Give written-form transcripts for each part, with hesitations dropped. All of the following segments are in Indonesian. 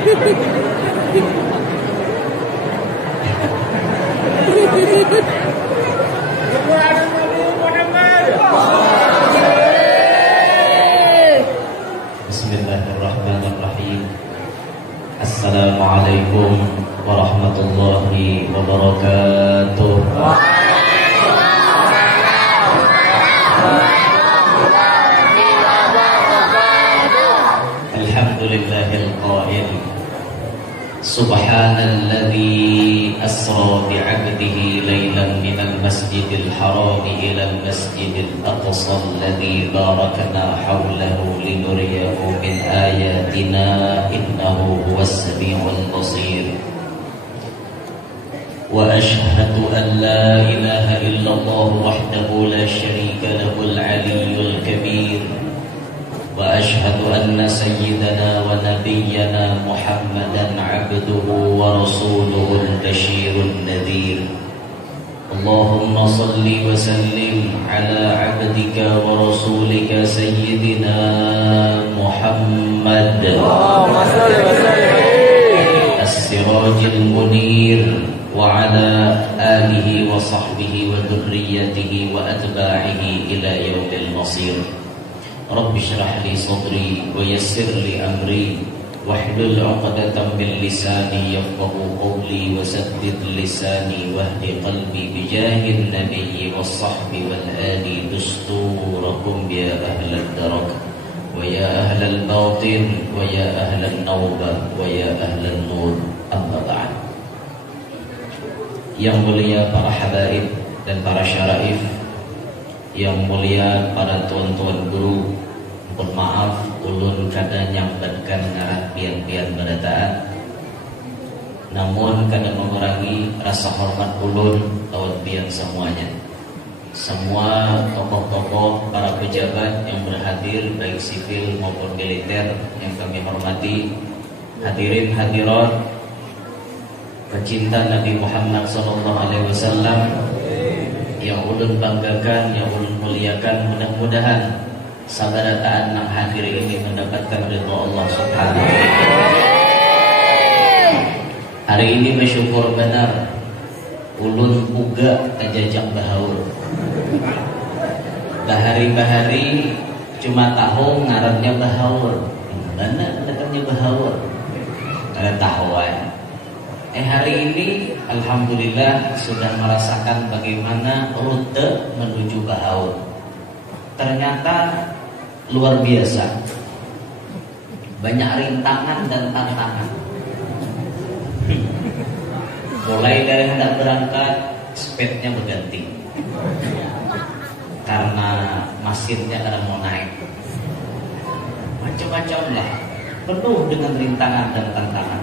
Bismillahirrahmanirrahim. Assalamualaikum warahmatullahi wabarakatuh. Alhamdulillahil qail Subhanalladzi asra bi'abdihi laylan minal masjidil haram ilal masjidil aqsa alladzi barakna hawlahu linuriyahu min ayatina innahu huwas samiul basir. Wa ashhadu an la ilaha illallah wahdahu la syarika lahul aliyyul kabir. Wa ashhadu anna sayyidana wa nabiyyana Muhammadan abduhu wa rasuluhul basyirun nadhir. Allahumma salli wa sallim ala abdika wa rasulika sayyidina Muhammad as-sirajil munir wa ala alihi wa sahbihi wa dhurriyyatihi wa atba'ihi ila yaumil masir. Rabbi shrah li sadri wa yassir li amri wahlul 'uqdatam min lisani yafqahu qawli wa saddid lisani wahdi qalbi bijahin nabiyyi was sahbi wal ali dusturakum ya ahlal darak wa ya ahlal batin wa ya ahlan nawbah wa ya ahlan nur. Amma ba'd. Yang mulia para habaib dan para syaraif, yang mulia para tuan-tuan guru, mohon maaf ulun kada nyambatkan ngaran pian-pian badataan, namun kada mengurangi rasa hormat ulun lawan pian semuanya. Semua tokoh-tokoh, para pejabat yang berhadir baik sipil maupun militer yang kami hormati, hadirin hadirat pecinta Nabi Muhammad SAW yang ulun banggakan, yang ulun muliakan, mudah-mudahan sabarataan nang hadir ini mendapatkan ridha Allah Subhanahu wa taala. Hari ini bersyukur benar ulun uga kajajak bahaur. Bahari-bahari cuma tahu ngarannya bahaur. Mana ngarannya bahaur? Kada tahu ya. Hari ini alhamdulillah sudah merasakan bagaimana rute menuju bahaur. Ternyata luar biasa, banyak rintangan dan tantangan. Mulai dari hendak berangkat, speednya berganti karena mesinnya kadang mau naik. Macam-macam lah, penuh dengan rintangan dan tantangan.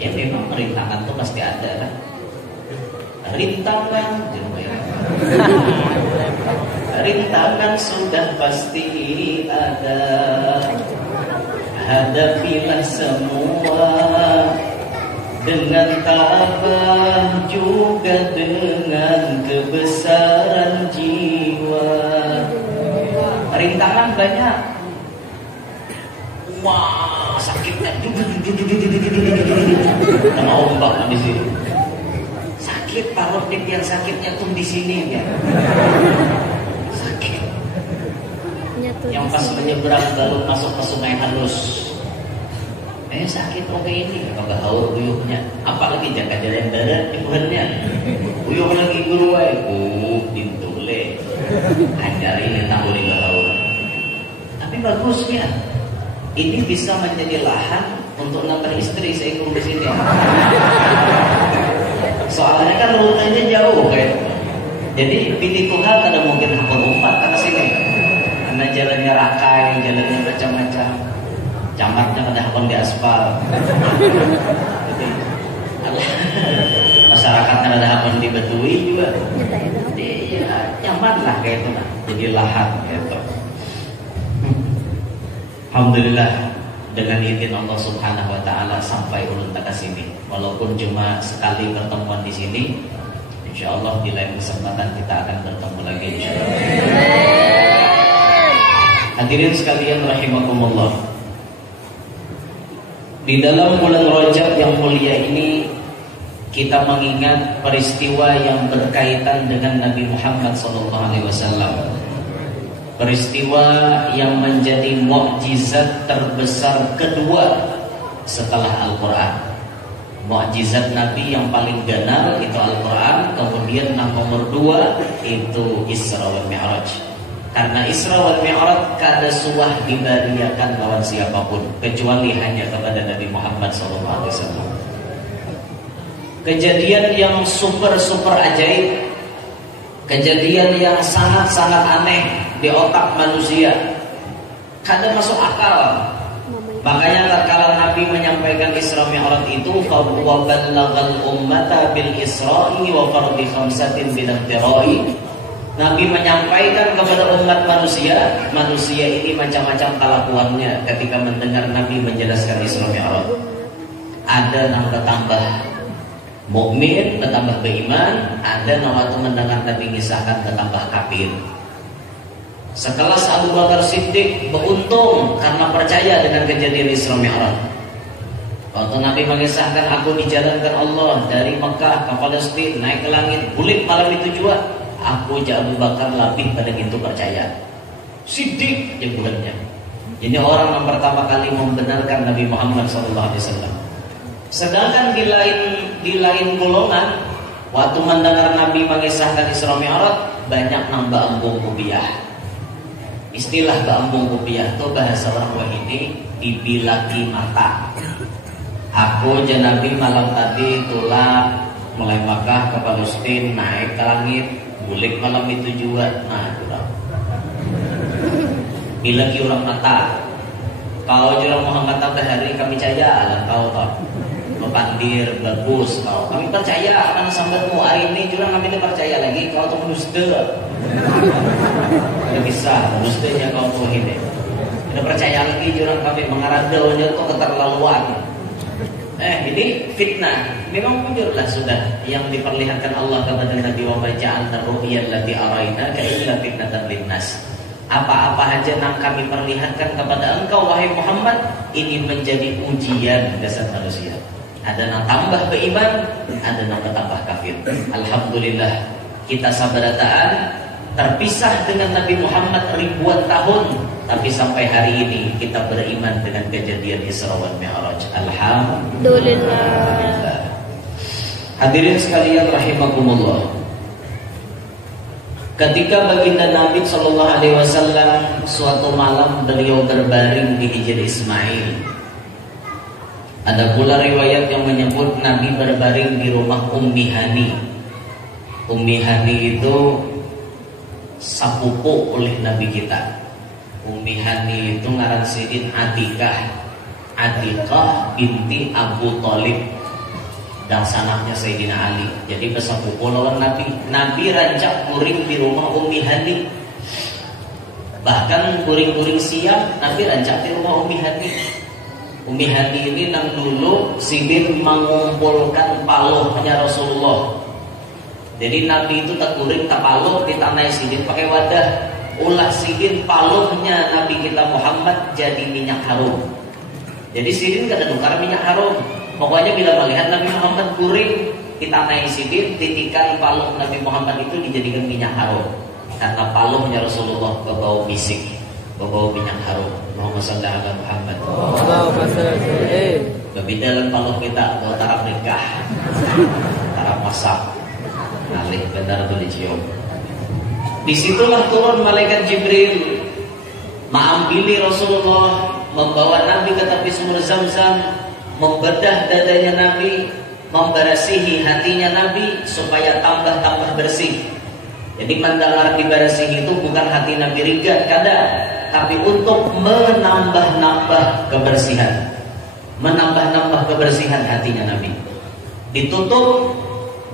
Ya memang rintangan itu pasti ada lah. Rintangan, rintangan sudah pasti ada. Hadapilah semua dengan tabah juga dengan kebesaran jiwa. Rintangan banyak. Wah, sakitnya kena ombak di sini. Sakit, parut yang sakitnya tuh di sini ya. Sakit. Yang pas menyeberang baru masuk ke sungai halus. Sakit oke ini kagak haur uyuhnya. Apalagi jaga jalan darat ibuannya. Uyuh lagi guru wae dintule. Ajar ini tahu di haur. Tapi bagusnya ini bisa menjadi lahan untuk nambah istri saya ikut di sini. Soalnya kan rutenya jauh kayak. Jadi pilih Tuhan ada mungkin hakul umat karena sini. Karena jalannya rakai, jalannya macam-macam. Camatnya ada hakul di aspal. Masyarakatnya ada hakul di Betui juga. Jadi ya nyaman lah kayak itu lah. Jadi lahan gitu. Alhamdulillah dengan izin Allah Subhanahu wa taala sampai ulun tak sini. Walaupun cuma sekali pertemuan di sini, insyaallah di lain kesempatan kita akan bertemu lagi insyaallah. Hadirin sekalian rahimakumullah. Di dalam bulan Rajab yang mulia ini, kita mengingat peristiwa yang berkaitan dengan Nabi Muhammad SAW. Peristiwa yang menjadi mukjizat terbesar kedua setelah Al-Quran. Mukjizat Nabi yang paling ganar itu Al-Quran. Kemudian nomor 2 itu Isra wal Mi'raj. Karena Isra wal Mi'raj kada suah dibariakan lawan siapapun kecuali hanya kepada Nabi Muhammad SAW. Kejadian yang super ajaib, kejadian yang sangat aneh di otak manusia, kada masuk akal. Makanya tatkala Nabi menyampaikan Isra Mi'raj itu, fa ballaghal ummata bil Isra'i wa fardhi khamsatin bil ihtira'i. Nabi menyampaikan kepada umat manusia ini macam-macam kelakuannya ketika mendengar Nabi menjelaskan Isra Mi'raj. Ada yang bertambah mukmin, bertambah beriman, ada yang waktu mendengar Nabi mengisahkan bertambah kafir. Sekelas Abu Bakar Siddiq beruntung karena percaya dengan kejadian Isra Mi'raj. Waktu Nabi mengisahkan, aku dijalankan Allah dari Mekah ke Palestina, naik ke langit, bulik malam itu juga. Aku Abu Bakar lebih pada itu percaya. Siddiq jembulannya. Ini orang yang pertama kali membenarkan Nabi Muhammad SAW. Sedangkan di lain golongan, waktu mendengar Nabi mengisahkan Isra Mi'raj, banyak nambah ambung kubiah. Istilah bambung kubiah itu bahasa orang ini dibilaki mata. Aku Nabi malam tadi tulak mulai Makkah ke Palestina, naik ke langit, bulik malam itu juga. Nah, kurang. Bilaki orang mata. Kau orang Muhammad tahu hari kami percaya lah kau tahu. Pandir bagus kau. Kami percaya akan sambatmu hari ini juga kami tidak percaya lagi kau tuh dusta. Tidak bisa dustanya kau tuh ini. Tidak percaya lagi juga kami mengaradaunya itu keterlaluan. Ini fitnah. Memang muncullah sudah yang diperlihatkan Allah kepada Nabi wa ja'alna ru'yal lati araina ka'illa fitnatan linnas. Apa-apa saja yang kami perlihatkan kepada engkau wahai Muhammad, ini menjadi ujian dasar manusia. Ada yang tambah beriman, ada yang tambah kafir. Alhamdulillah kita sabarataan terpisah dengan Nabi Muhammad ribuan tahun, tapi sampai hari ini kita beriman dengan kejadian Isra wal Mi'raj. Alhamdulillah. Hadirin sekalian rahimakumullah. Ketika baginda Nabi SAW suatu malam beliau berbaring di Hijr Ismail. Ada pula riwayat yang menyebut Nabi berbaring di rumah Ummi Hani. Ummi Hani itu sapupu oleh Nabi kita. Ummi Hani itu ngaran sidin Atikah binti Abu Thalib dan sanaknya Sayyidina Ali. Jadi besapupu lawan Nabi. Nabi rancak kuring di rumah Ummi Hani. Bahkan kuring-kuring siang Nabi rancak di rumah Ummi Hani. Ummi Hani ini nang dulu sidin mengumpulkan palohnya Rasulullah. Jadi Nabi itu tak kuring tak paluh di tanah sidin pakai wadah. Ulah sidin paluhnya Nabi kita Muhammad jadi minyak harum. Jadi sidin kada tukar minyak harum. Pokoknya bila melihat Nabi Muhammad kuring di tanah sidin, titikan paluh Nabi Muhammad itu dijadikan minyak harum. Karena paluhnya Rasulullah berbau misik, berbau minyak harum. Muhammad sallallahu alaihi Muhammad. Berbeda dengan paluh kita bau tarap nikah, tarap masak. Alih benar boleh cium. Disitulah turun malaikat Jibril mengambil Rasulullah, membawa Nabi ke tepi sumur Zam-Zam, membedah dadanya Nabi, membersihi hatinya Nabi supaya tambah bersih. Jadi mendengar dibersih itu bukan hati Nabi rigat kada, tapi untuk menambah kebersihan, menambah kebersihan hatinya Nabi. Ditutup,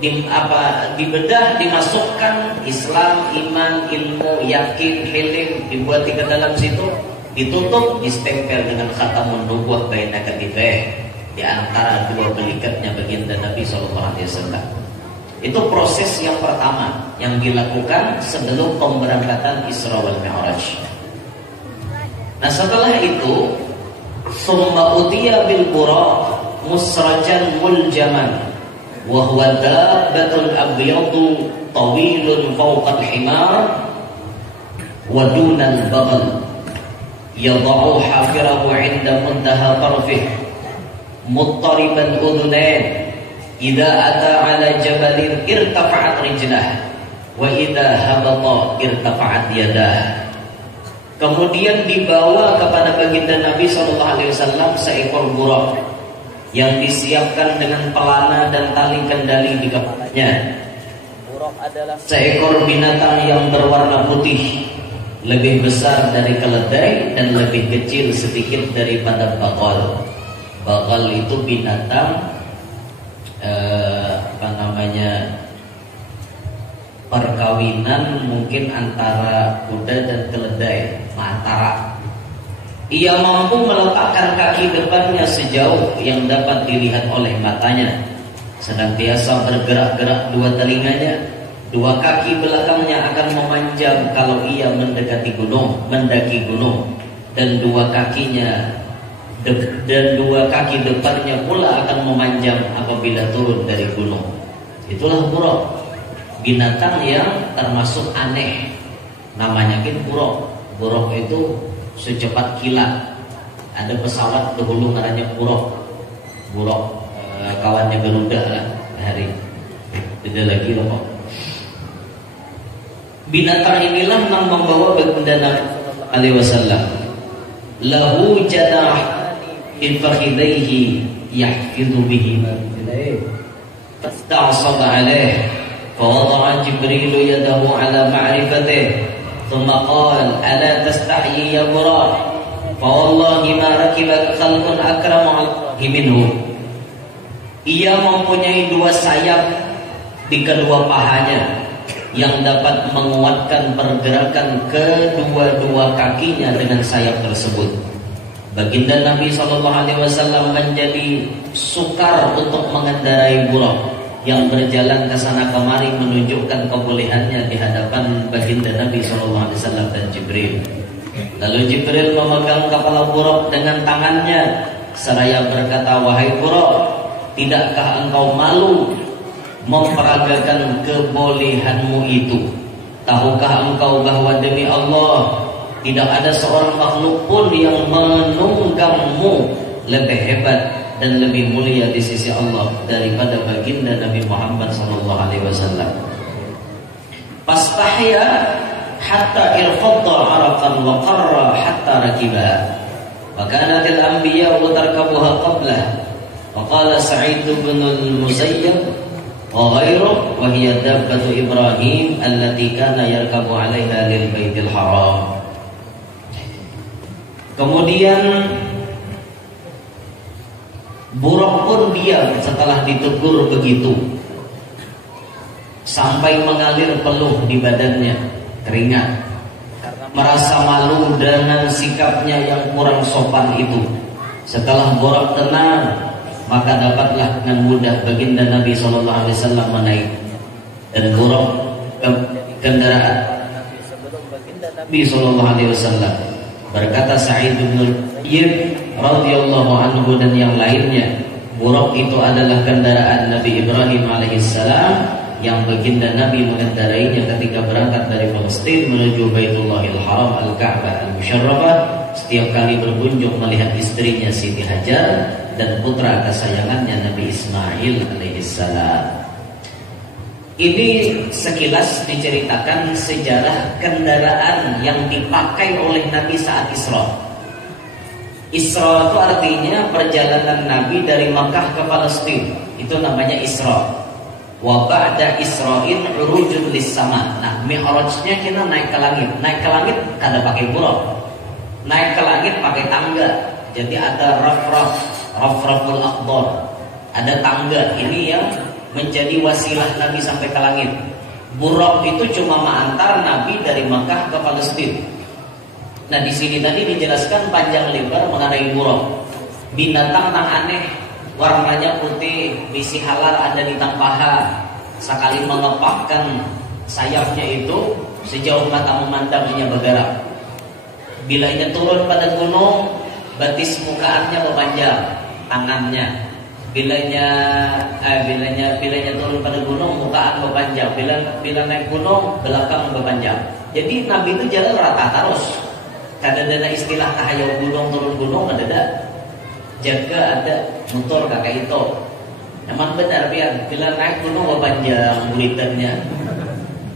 dibedah, dimasukkan Islam, iman, ilmu, yakin, hilim, dibuat ke dalam situ, ditutup, distempel dengan khatamun nubuwah baina katifih, di antara dua belikatnya baginda Nabi SAW. Itu proses yang pertama yang dilakukan sebelum pemberangkatan Isra wal Mi'raj. Nah setelah itu Thumma utiya bil buraq musrajan muljaman wa huwa dabbatun abyadu tawilun fawqa al-himar wa duna al-baghl yada'u hafirahu 'inda muntaha tarfih muttariban udhunain idza ata 'ala jabalin irtafa'at rijlah wa idza habata irtafa'at yadah. Kemudian dibawa kepada baginda Nabi SAW seekor buraq yang disiapkan dengan pelana dan tali kendali di kepalanya. Buraq adalah seekor binatang yang berwarna putih, lebih besar dari keledai dan lebih kecil sedikit daripada bagal. Bagal itu binatang perkawinan mungkin antara kuda dan keledai, antara. Ia mampu meletakkan kaki depannya sejauh yang dapat dilihat oleh matanya. Senantiasa bergerak-gerak dua telinganya. Dua kaki belakangnya akan memanjang kalau ia mendaki gunung, dan dua kaki depannya pula akan memanjang apabila turun dari gunung. Itulah buraq. Binatang yang termasuk aneh, namanya buraq. Buraq itu secepat kilat. Ada pesawat dahulu namanya buraq. Kawannya Garuda lah hari. Tidak lagi loh. Binatang inilah yang membawa baginda Nabi alaihi wasallam. Lahu janah in fakhidaihi yahfidhu bihi fasta'saba alaihi فوضع جبريل يده على معرفته ثم قال ألا تستحيي يا براق فوالله ما ركبك خلق أكرم عليه منه. Ia mempunyai dua sayap di kedua pahanya yang dapat menguatkan pergerakan kedua-dua kakinya dengan sayap tersebut. Baginda Nabi SAW menjadi sukar untuk mengendarai buraq yang berjalan ke sana kemari menunjukkan kebolehannya di hadapan baginda Nabi SAW dan Jibril. Lalu Jibril memegang kepala buraq dengan tangannya seraya berkata, wahai buraq, tidakkah engkau malu memperagakan kebolehanmu itu? Tahukah engkau bahwa demi Allah tidak ada seorang makhluk pun yang menunggangmu lebih hebat dan lebih mulia di sisi Allah daripada baginda Nabi Muhammad SAW. Fastahya hatta irfadda araqan wa qarra hatta rakibaha. Wa kanatil anbiya tarkabuha qablah. Wa qala Sa'id bin al-Musayyab wa ghairuhu wa hiya dabbatu Ibrahim allati kana yarkabu 'alaiha lil Baitil Haram. Kemudian buraq pun diam setelah ditegur begitu, sampai mengalir peluh di badannya keringat, merasa malu dengan sikapnya yang kurang sopan itu. Setelah buraq tenang, maka dapatlah dengan mudah baginda Nabi SAW menaik dan buraq kendaraan Nabi SAW. Berkata Sa'id bin Musayyib radhiyallahu anhu dan yang lainnya, buraq itu adalah kendaraan Nabi Ibrahim alaihissalam yang baginda Nabi mengendarainya ketika berangkat dari Palestina menuju Baitullahil Haram Al-Ka'bah Al-Musyarrafah, setiap kali berkunjung melihat istrinya Siti Hajar dan putra kesayangannya Nabi Ismail alaihissalam. Ini sekilas diceritakan sejarah kendaraan yang dipakai oleh Nabi saat Isra. Isra itu artinya perjalanan Nabi dari Makkah ke Palestina. Itu namanya Isra. Wa ba'da Isra'in urujun lis-sama. Nah, mi'rajnya kita naik ke langit. Naik ke langit kada pakai buraq. Naik ke langit pakai tangga. Jadi ada rafraful aqdar. Ada tangga. Ini yang menjadi wasilah Nabi sampai ke langit. Buraq itu cuma mengantar Nabi dari Makkah ke Palestina. Nah, di sini tadi dijelaskan panjang lebar mengenai buraq. Binatang yang aneh, warnanya putih, bisi halal ada di tang paha. Sekali mengepakkan sayapnya itu, sejauh mata memandang ia bergerak. Bila ia turun pada gunung, batis mukaannya memanjang, tangannya. Bilanya turun pada gunung, mukaan memanjang. Bila naik gunung, belakang memanjang. Jadi Nabi itu jalan rata terus. Kadang-kadang istilah tahayau gunung turun gunung ada. Jaga ada motor kakak itu. Emang benar biar bila naik gunung memanjang buritannya.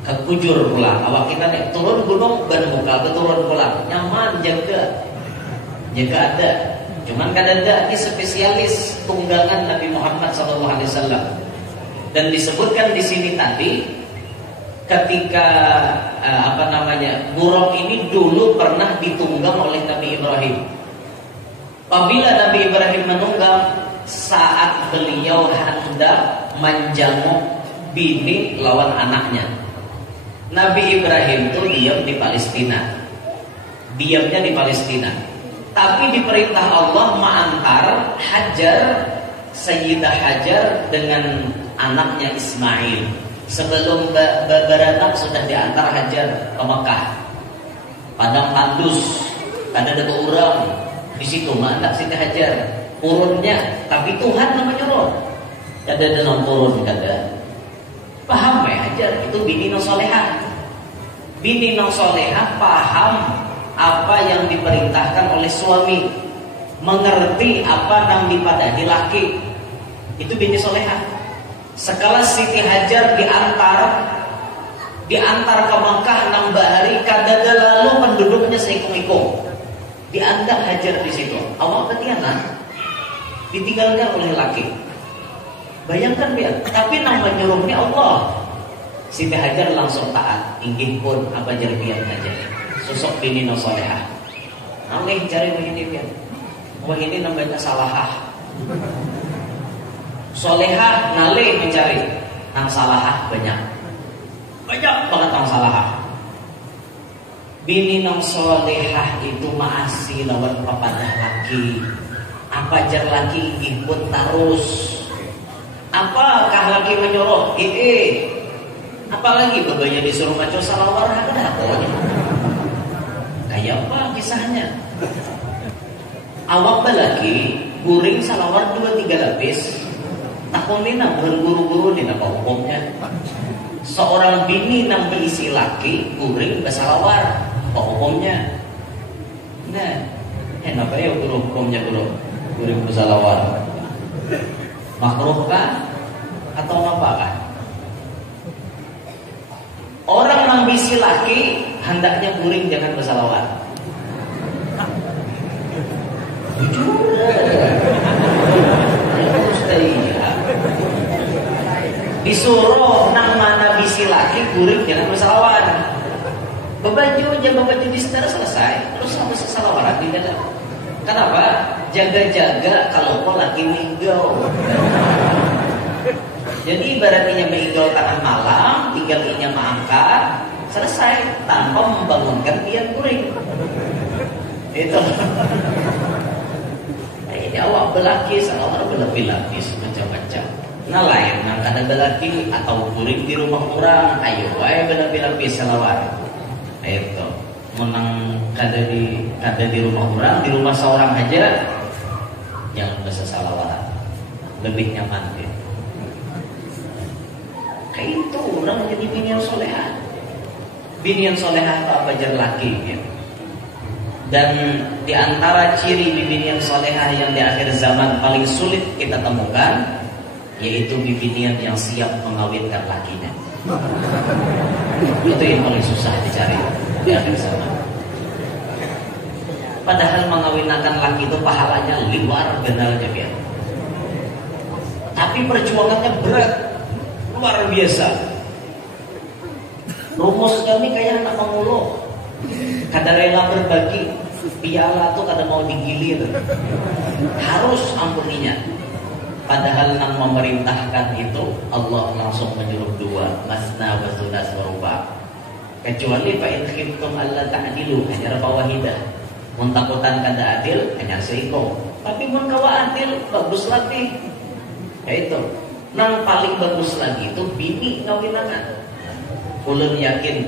Kekujur pula. Awak kita naik turun gunung ban muka keturun pula. Nyaman jaga ada. Cuman kadang-kadang ini spesialis tunggangan Nabi Muhammad SAW. Dan disebutkan di sini tadi ketika burung ini dulu pernah ditunggang oleh Nabi Ibrahim. Apabila Nabi Ibrahim menunggang saat beliau hendak menjenguk bini lawan anaknya. Nabi Ibrahim itu diamnya di Palestina. Tapi diperintah Allah mengantar Sayyidah Hajar dengan anaknya Ismail. Sebelum beranak sudah diantar Hajar ke Mekah. Padang tandus, ada orang di situ anak Siti Hajar urunnya, tapi Tuhan yang menyuruh. Ada dalam urun kada. Paham ya Hajar itu bini nosolehah. Bini nosolehah paham apa yang diperintahkan oleh suami, mengerti apa yang dipadani laki. Itu bini solehah. Sekala Siti Hajar diantar ke Mekah 6 hari, kadada lalu penduduknya seikung-ikung. Diantar Hajar di situ. Awak betiana ditinggalkan oleh laki. Bayangkan biar. Tapi nang menyuruhnya Allah. Siti Hajar langsung taat. Inggih pun apa jarbian Hajar. Sosok bini no solehah. Nalih cari begini biar. Wah ini namanya salahah. Solehah nalih mencari. Nang salahah banyak banget nang salahah. Bini nang solehah itu maasi lawan papadah laki. Apa jar laki ikut terus. Apakah laki menyuruh? Apalagi babanya disuruh maco salawar ada pokoknya. Kayak apa kisahnya? Awak balaki guring salawar 2-3 lapis. Takon ni bukan guru-guru ni apa hukumnya? Seorang bini nang berisi laki guring bersalawar apa hukumnya? Nah, kenapa ya guru hukumnya guring bersalawar? Makruh kah atau apa kah? Orang nang bisi laki hendaknya guring jangan bersalawat. Jujur. Disuruh nang mana bisi laki guring jangan bersalawat. Bebaju di sekitar selesai, terus sampai salawat di dalam. Kenapa? Jaga-jaga kalau kau lagi minggu. Jadi ibaratnya minggu tengah malam, tinggal inya mengangkat, selesai tanpa membangunkan pian guring. Itu. Ini awak belaki, salawat berlapis-lapis macam-macam. Nah lain, nang kada belaki atau guring di rumah orang, ayo wae berlapis-lapis salawat. Itu. Menang kada di rumah orang, di rumah seorang aja jangan bahasa salawat. Lebih nyaman dia. Kayak itu orang jadi bini yang solehah. Bini yang solehah itu apa jar laki ya. Dan di antara ciri bini yang solehah yang di akhir zaman paling sulit kita temukan, yaitu bini yang siap mengawinkan lakinya. Itu yang paling susah dicari di akhir zaman. Padahal mengawinkan laki itu pahalanya luar biasa ya. Tapi perjuangannya berat, luar biasa. Rumus kami kayak anak pemuluh. Kada rela berbagi piala tuh kada mau digilir. Harus ampuninya. Padahal nang memerintahkan itu Allah langsung menyuruh 2, masna wa sunas wa ruba. Kecuali fa in khiftum alla ta'dilu hanya wahidah. Mun takutan kada adil hanya seiko. Tapi mun kawa adil bagus lagi. Ya itu. Nang paling bagus lagi itu bini ngawinakan. Ulun yakin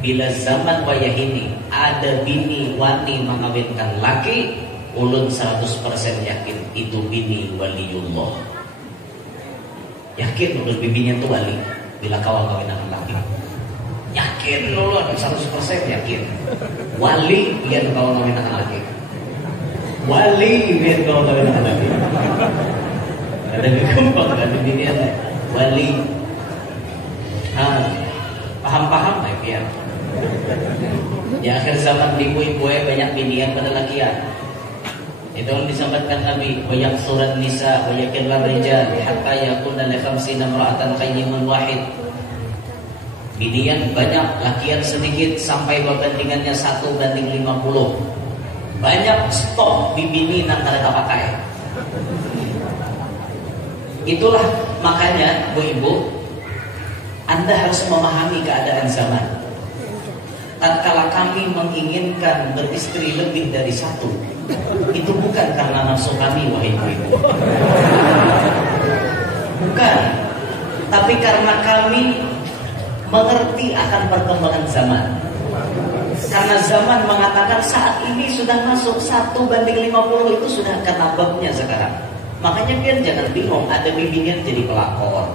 bila zaman wayah ini ada bini wani mengawinkan laki, ulun 100% yakin itu bini waliullah. Yakin ulun bibinya itu wali bila kawin anak laki. Yakin ulun 100% yakin. Wali biar kawin anak laki. Wali biar kawin anak laki. Ada gampang kan bininya wali. Paham-paham lah biar. Di akhir zaman ibu-ibu banyak binian pada lakian. Itu yang disampaikan Nabi, wa yaksuran nisa wa yakillar rijal hatta yakuna li 50 imra'atan qayyimun wahid. Binian banyak, lakian sedikit sampai perbandingannya 1:50. Banyak stok bibini nang kada pakai. Itulah makanya Bu Ibu, Anda harus memahami keadaan zaman. Tatkala kami menginginkan beristri lebih dari satu, itu bukan karena nafsu kami, wahai ibu-ibu. Bukan. Tapi karena kami mengerti akan perkembangan zaman. Karena zaman mengatakan saat ini sudah masuk 1:50, itu sudah kena babnya sekarang. Makanya biar jangan bingung, ada bibinya jadi pelakor,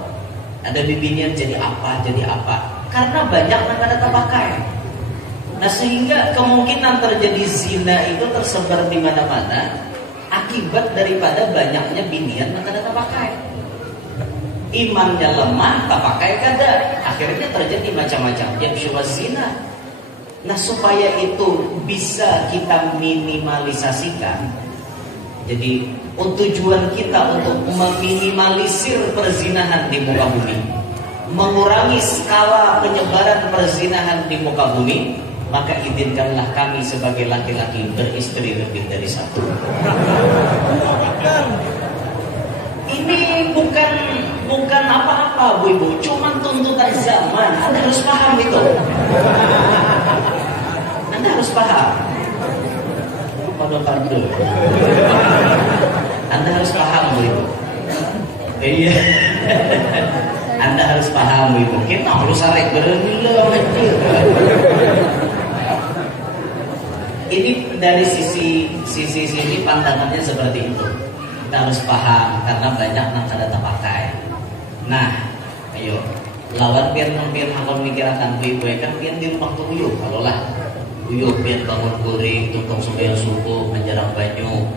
ada bibinya jadi apa. Karena banyak yang ada terpakai. Nah sehingga kemungkinan terjadi zina itu tersebar di mana-mana akibat daripada banyaknya binian yang kada terpakai. Imannya lemah, tak pakai kada. Akhirnya terjadi macam-macam yang syuwas zina. Nah supaya itu bisa kita minimalisasikan, jadi tujuan kita untuk meminimalisir perzinahan di muka bumi, mengurangi skala penyebaran perzinahan di muka bumi, maka izinkanlah kami sebagai laki-laki beristri lebih dari satu. Ini bukan apa-apa Bu Ibu, cuma tuntutan zaman. Anda harus paham itu. Anda harus paham. Pada tanda. Anda harus paham Bu Ibu. Iya. Anda harus paham Bu Ibu. Kita harus arek berenilah. Ini dari sisi ini pandangannya seperti itu. Kita harus paham karena banyak yang kada terpakai. Nah, ayo lawan biar hakon mikirakan ibu kan biar di rumah tuh uyuh kalau lah uyuh biar bangun kuring, tutung sembahyang subuh, menjarang banyu,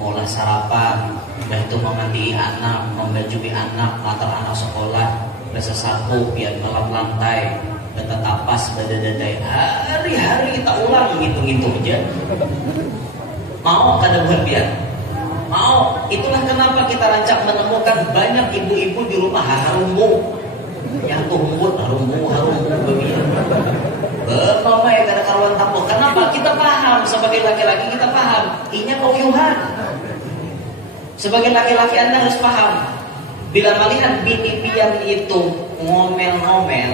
ngolah sarapan, udah itu memandi anak, membajui anak, matar anak sekolah, basa sapu biar ngelap lantai, bata tapas, badadadai, hari-hari kita ulang ngitung-ngitung aja. Mau kada buat biar? Mau. Itulah kenapa kita rancak menemukan banyak ibu-ibu di rumah harumbu. Yang tuh harumbu bagian. Mama yang kada karuan tampuk. Kenapa? Kita paham sebagai laki-laki, kita paham. Inya keuyuhan. Sebagai laki-laki Anda harus paham. Bila melihat bini pian itu ngomel-ngomel,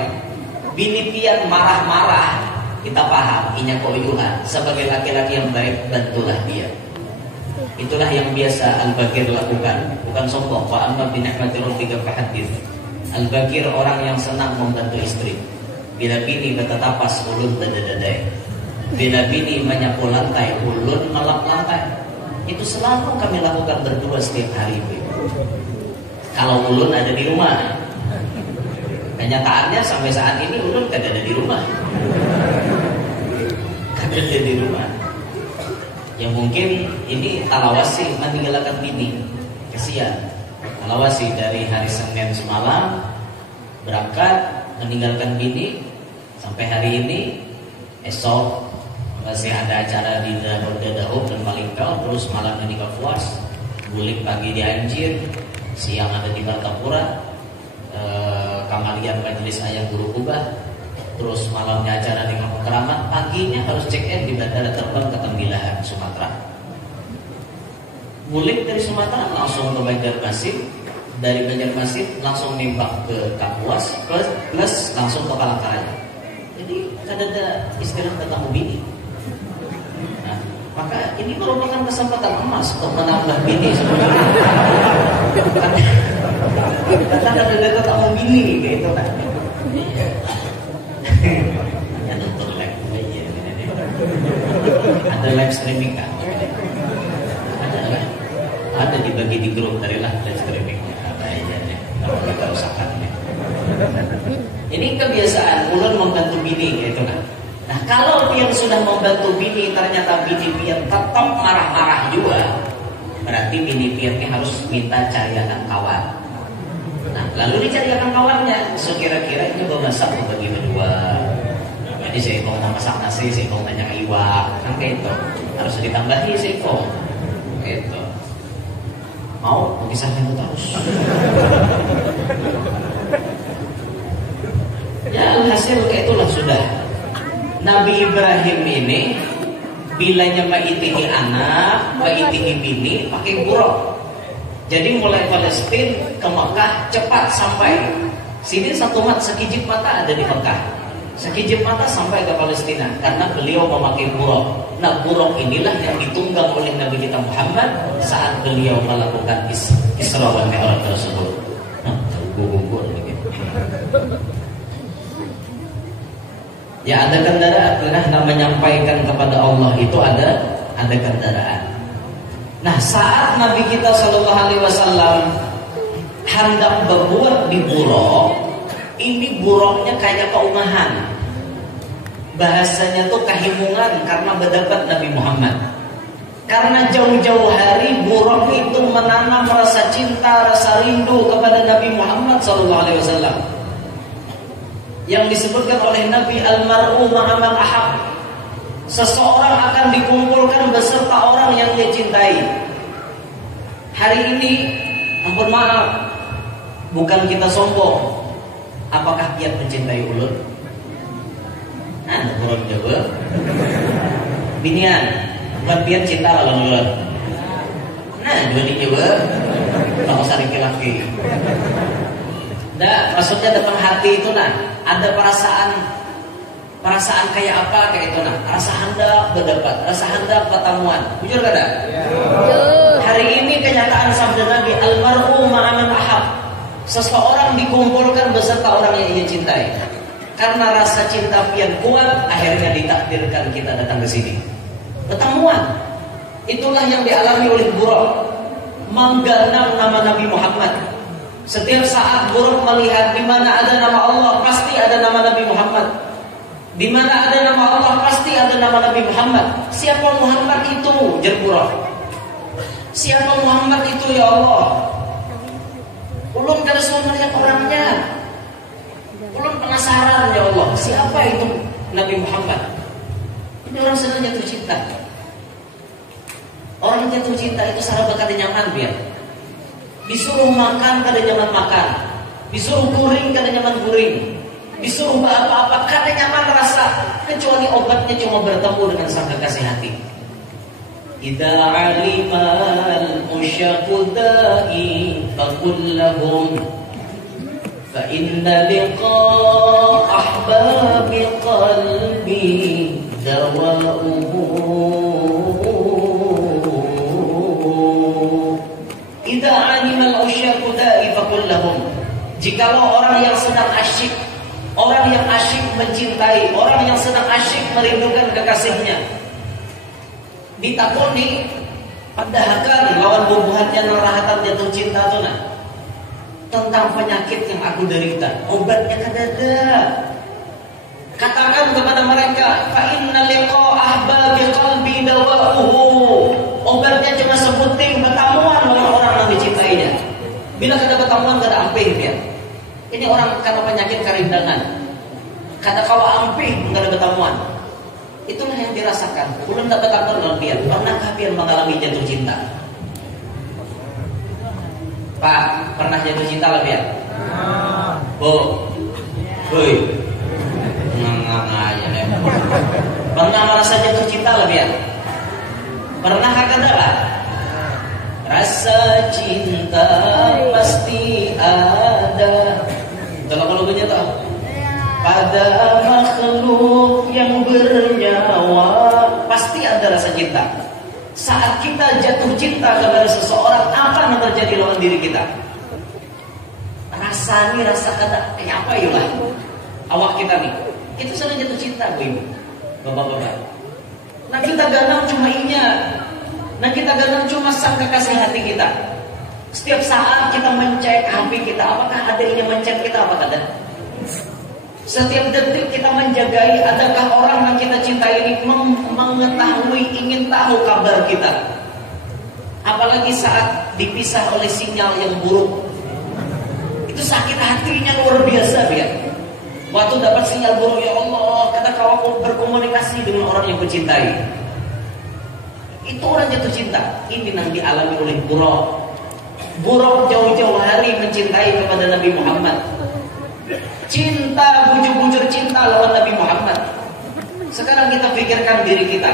bini pian marah-marah, kita paham inya keuyuhan. Sebagai laki-laki yang baik, bantulah dia. Itulah yang biasa Al-Bagir lakukan. Bukan sombong. Wa amma bi ni'mati rabbika fahaddits. Al-Bagir orang yang senang membantu istri. Bila bini bertatapas, ulun dadadadai. Bila bini menyapu lantai, ulun melap lantai. Itu selalu kami lakukan berdua setiap hari. Kalau ulun ada di rumah. Kenyataannya sampai saat ini ulun kada ada di rumah. Kada ada di rumah. Ya mungkin ini talawasi meninggalkan bini. Kasihan. Talawasi dari hari Senin semalam berangkat meninggalkan bini sampai hari ini. Esok masih ada acara di Dadahub dan Malingkau, terus malamnya di Kapuas, bulik pagi di Anjir, siang ada di Kartapura, kamarian majelis ayah Guru Kubah, terus malamnya acara di Kampung Keramat, paginya harus check-in di bandara terbang ke Tembilahan, Sumatera. Bulik dari Sumatera langsung ke Banjarmasin, dari Banjarmasin langsung nembak ke Kapuas, plus langsung ke Palangkaraya. Jadi kada ada istirahat ketemu bini. Nah, maka ini merupakan kesempatan emas untuk menambah bini sebenarnya. Karena kada ada ketemu bini gitu kan. Ada live streaming kan? Ada dibagi di grup dari live streamingnya. Ada aja nih. Kalau kita usahakannya. Ini kebiasaan ulun membantu bini gitu kan. Nah kalau pian sudah membantu bini ternyata bini pian tetap marah-marah juga, berarti bini pian harus minta carikan kawan. Nah lalu dicarikan kawannya. So kira-kira ini masak bagi berdua. Jadi saya mau masak nasi, saya mau banyak iwak, kan kayak itu. Harus ditambahi saya kok. Gitu. Mau kisahnya itu terus. Ya hasil itulah sudah. Nabi Ibrahim ini bilanya maitihi anak, maitihi bini pakai buruk. Jadi mulai Palestina ke Mekah cepat sampai. Sini satu sekijip mata ada di Mekah. Sekijip mata sampai ke Palestina karena beliau memakai buruk. Nah buruk inilah yang ditunggang oleh Nabi kita Muhammad saat beliau melakukan Isra wal Mi'raj tersebut. Nah, gugur begitu. Ya ada kendaraan, karena menyampaikan kepada Allah itu ada kendaraan. Nah saat Nabi kita Shallallahu Alaihi Wasallam hendak berbuat di buruk, ini buruknya kayak keumahan. Bahasanya tuh kehimungan karena berdapat Nabi Muhammad. Karena jauh-jauh hari buruk itu menanam rasa cinta, rasa rindu kepada Nabi Muhammad Shallallahu Alaihi Wasallam. Yang disebutkan oleh Nabi almar'u ma'aman ahab. Seseorang akan dikumpulkan beserta orang yang dia cintai. Hari ini, ampun maaf, bukan kita sombong. Apakah dia mencintai ulun? Nah, kurang jawab. Binian, bukan dia cinta lawan ulun. Nah, dua dijawab. Kalau saring laki. Nah, maksudnya depan hati itu nah ada perasaan kayak apa kayak itu nah rasa hendak berdebat, rasa hendak pertemuan. Jujur kada? Ya. Hari ini kenyataan sabda Nabi almar'u ma'aman ahab. Seseorang dikumpulkan beserta orang yang ia cintai. Karena rasa cinta pian kuat, akhirnya ditakdirkan kita datang ke sini. Pertemuan. Itulah yang dialami oleh buruk. Mengganang nama Nabi Muhammad. Setiap saat buruk melihat di mana ada nama Allah pasti ada nama Nabi Muhammad. Di mana ada nama Allah pasti ada nama Nabi Muhammad. Siapa Muhammad itu? Jer buruk. Siapa Muhammad itu ya Allah? Ulun kada semua melihat orangnya. Ulun penasaran ya Allah. Siapa itu Nabi Muhammad? Ini orang sedang jatuh cinta. Orang jatuh cinta itu sahabat kada nyaman biar. Disuruh makan kada nyaman makan, disuruh guring kada nyaman guring, disuruh apa-apa kada nyaman rasa, kecuali obatnya cuma bertemu dengan sang kekasih hati. Idza alimal musyaqu da'i faqul lahum fa inna liqa ahbabi qalbi dawa'uhu. Idza alimal usyaqu da'i faqul lahum. Jikalau orang yang sedang asyik, orang yang asyik mencintai, orang yang sedang asyik merindukan kekasihnya, ditakoni padahkan lawan bubuhannya narahatan jatuh cinta tuh nah tentang penyakit yang aku derita, obatnya kadada. Katakan kepada mereka, fa inna liqa ahbabi qalbi dawa'uhu. Obatnya cuma sebuting pertemuan dengan orang yang dicintainya. Bila kada pertemuan kada ampih dia. Ini orang karena penyakit kerindangan. Kata kalau ampih kada pertemuan. Itulah yang dirasakan. Ulun tak bertakar dengan pian. Pernahkah pian mengalami jatuh cinta? Pak, pernah jatuh cinta lah pian? Bu, woi, nganga-nganga. Pernah merasa jatuh cinta lah pian? Pernah kada lah? Rasa cinta pasti ada. Kalau punya tahu? Pada makhluk yang bernyawa pasti ada rasa cinta. Saat kita jatuh cinta kepada seseorang, apa yang terjadi lawan diri kita? Rasa kada kayak apa yulah? Awak kita nih, kita sudah jatuh cinta, Bu Ibu, Bapak-bapak. Nah kita ganang cuma inya. Nah kita kadang cuma sang kekasih hati kita. Setiap saat kita mencek HP kita, apakah ada yang mencek kita, apa tidak? Setiap detik kita menjagai, adakah orang yang kita cintai ini mengetahui, ingin tahu kabar kita. Apalagi saat dipisah oleh sinyal yang buruk, itu sakit hatinya luar biasa ya. Waktu dapat sinyal buruk, ya Allah, kata kau berkomunikasi dengan orang yang kucintai. Itu orang jatuh cinta. Ini yang dialami oleh Buraq. Buraq jauh-jauh hari mencintai kepada Nabi Muhammad. Cinta, bujur-bujur cinta lawan Nabi Muhammad. Sekarang kita pikirkan diri kita.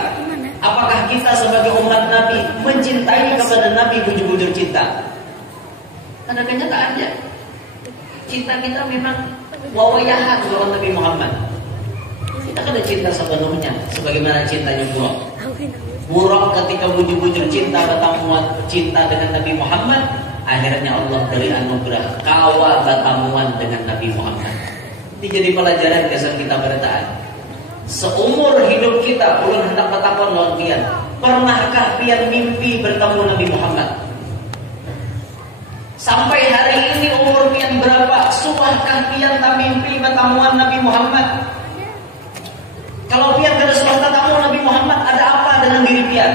Apakah kita sebagai umat Nabi mencintai kepada Nabi bujur-bujur cinta? Karena kenyataannya cinta kita memang wawayahan lawan Nabi Muhammad. Kita kada cinta sepenuhnya sebagaimana cintanya Buraq. Buraq ketika bujur-bujur cinta bertamuan cinta dengan Nabi Muhammad, akhirnya Allah beri anugerah kawa bertamuan dengan Nabi Muhammad. Ini jadi pelajaran kesan kita bertahan. Seumur hidup kita ulun hendak bertakon lawan pian. Pernahkah pian mimpi bertemu Nabi Muhammad? Sampai hari ini umur pian berapa? Sudahkah pian tak mimpi bertamuan Nabi Muhammad? Kalau pian kada sudah bertemu Nabi Muhammad, ada apa dengan diri pian?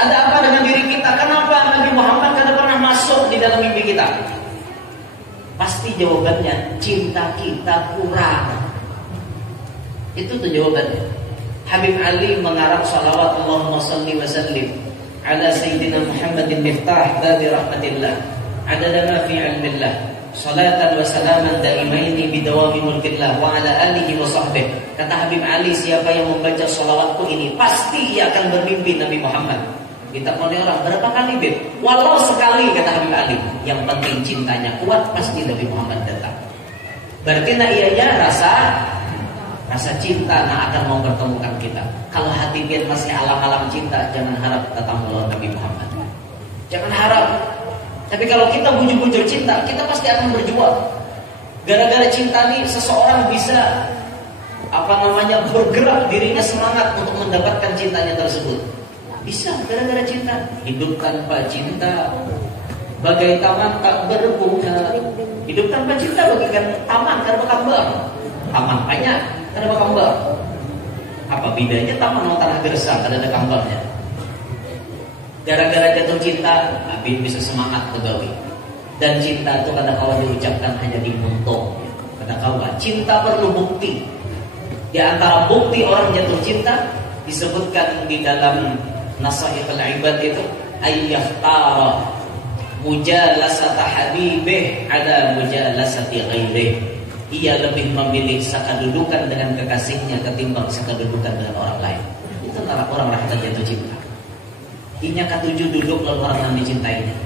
Ada apa dengan diri kita? Kenapa Nabi Muhammad kada pernah masuk di dalam mimpi kita? Pasti jawabannya cinta kita kurang. Itu tuh jawabannya. Habib Ali mengarang salawat Allahumma salli wa sallim ala Sayyidina Muhammadin miftah babi rahmatillah adadana fi ilmillah salatan wa salaman daimaini bidawami mulkillah wa ala alihi wa sahbihi. Kata Habib Ali, siapa yang membaca salawatku ini pasti ia akan bermimpi Nabi Muhammad. Kita oleh orang, berapa kali Beb? Walau sekali, kata Habib Ali. Yang penting cintanya kuat, pasti Nabi Muhammad datang. Berarti nak iya rasa cinta nak akan mau bertemukan kita. Kalau hati dia masih alam-alam cinta, jangan harap datang melawan Nabi Muhammad. Jangan harap. Tapi kalau kita bujur-bujur cinta, kita pasti akan berjuang. Gara-gara cinta ini seseorang bisa bergerak dirinya semangat untuk mendapatkan cintanya tersebut. Bisa gara-gara cinta. Hidup tanpa cinta bagai taman tak berbunga. Hidup tanpa cinta bagaikan taman tak berkembang. Taman banyak tak berkembang. Apa bedanya taman sama tanah gersang tak ada kembangnya? Gara-gara jatuh cinta, Habib bisa semangat begawi. Dan cinta itu kadang-kadang diucapkan hanya di muntuk. Kadang-kadang cinta perlu bukti. Di antara bukti orang jatuh cinta disebutkan di dalam Nasaihul Ibad itu ayyahtara mujalasata habibih ada mujalasati ghairih. Ia lebih memilih sakadudukan dengan kekasihnya ketimbang sakadudukan dengan orang lain. Itu antara orang rahmat jatuh cinta. Inya katuju duduk lalu orang yang dicintainya.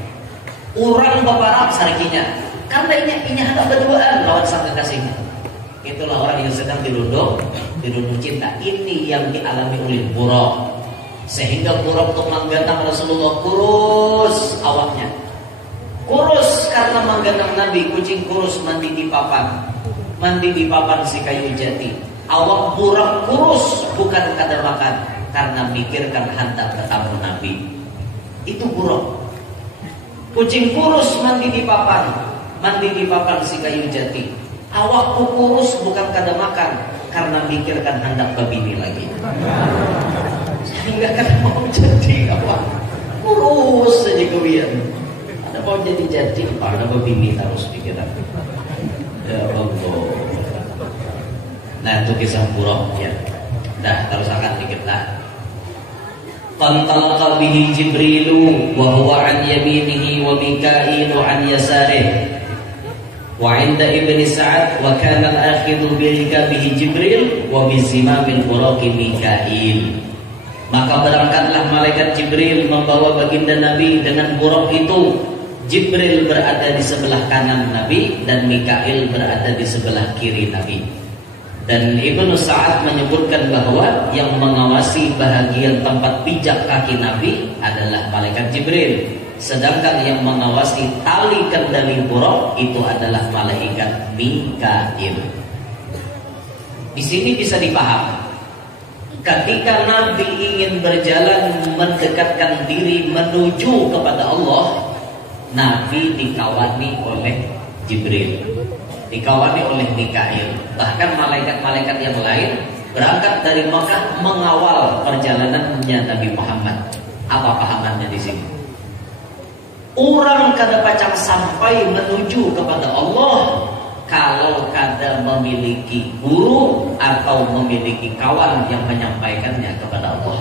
Orang baparap sarikinya karena inya hendak berduaan lawan sang kekasihnya. Itulah orang yang sedang dirundung cinta. Ini yang dialami oleh Buraq. Sehingga Buraq untuk menggantang Rasulullah kurus awaknya. Kurus karena menggantang Nabi. Kucing kurus mandi di papan. Mandi di papan si kayu jati. Awak Buraq kurus bukan kadar makan, karena mikirkan hendak bertemu Nabi. Itu Buraq. Kucing kurus mandi di papan si kayu jati. Awakku kurus bukan kada makan, karena mikirkan hendak babini lagi. Sehingga kan mau jadi apa? Kurus saja kewian. Ada mau jadi pada babini harus pikiran. Ya Allah. Nah itu kisah Buraq ya. Dah terus akan dikit lah. Qantalaqa bihi Jibrilu wa huwa an yaminihi wa Mika'ilu an yasarihi. Wa 'inda Ibnu Sa'ad wa kana al-akhidhu bi rikabihi Jibril wa bi zimamil buraqi Mika'il. Maka berangkatlah malaikat Jibril membawa baginda Nabi dengan Buraq itu. Jibril berada di sebelah kanan Nabi dan Mika'il berada di sebelah kiri Nabi. Dan Ibnu Sa'ad menyebutkan bahwa yang mengawasi bahagian tempat pijak kaki Nabi adalah malaikat Jibril. Sedangkan yang mengawasi tali kendali Buraq itu adalah malaikat Mika'il. Di sini bisa dipahami Ketika Nabi ingin berjalan mendekatkan diri menuju kepada Allah, Nabi dikawani oleh Jibril, dikawani oleh Mikail. Bahkan malaikat-malaikat yang lain berangkat dari Makkah mengawal perjalanannya Nabi Muhammad. Apa pahamannya di sini? Orang kada pacang sampai menuju kepada Allah kalau kada memiliki guru atau memiliki kawan yang menyampaikannya kepada Allah.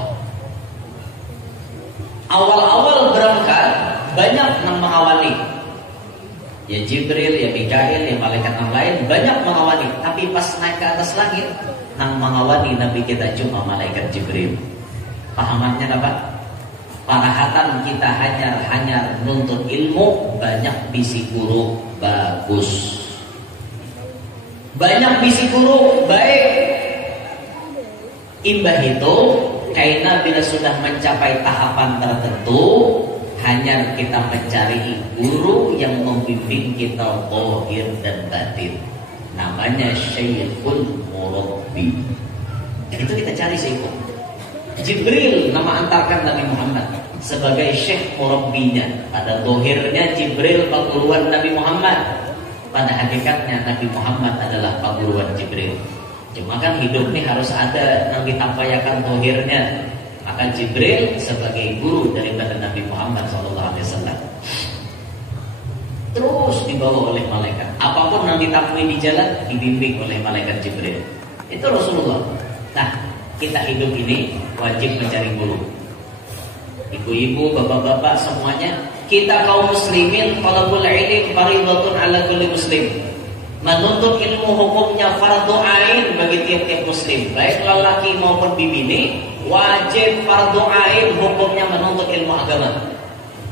Awal-awal berangkat banyak yang mengawali, ya Jibril, ya Mikail, ya malaikat yang lain banyak mengawali. Tapi pas naik ke atas langit, yang mengawali Nabi kita cuma malaikat Jibril. Pahamannya apa? Parahatan kita hanya nuntut ilmu, banyak bisi guru bagus. Banyak bisi guru baik. Imbah itu karena bila sudah mencapai tahapan tertentu, hanya kita mencari guru yang membimbing kita zahir dan batin. Namanya Syekhul Murabbi. Itu kita cari syekhul. Jibril nama antarkan Nabi Muhammad sebagai Syekh Murabbinya. Pada zahirnya Jibril paguruan Nabi Muhammad. Pada hakikatnya Nabi Muhammad adalah paguruan Jibril. Cuma kan hidup ini harus ada yang ditampayakan zahirnya. Maka Jibril sebagai guru daripada Nabi Muhammad SAW. Terus dibawa oleh malaikat. Apapun yang ditampai di jalan dibimbing oleh malaikat Jibril. Itu Rasulullah. Nah, kita hidup ini wajib mencari guru. Ibu-ibu, bapak-bapak semuanya, kita kaum muslimin talabul ilmi fardhatun ala kulli muslim. Menuntut ilmu hukumnya fardu ain bagi tiap-tiap muslim, baik lelaki maupun bibini, wajib fardu ain hukumnya menuntut ilmu agama.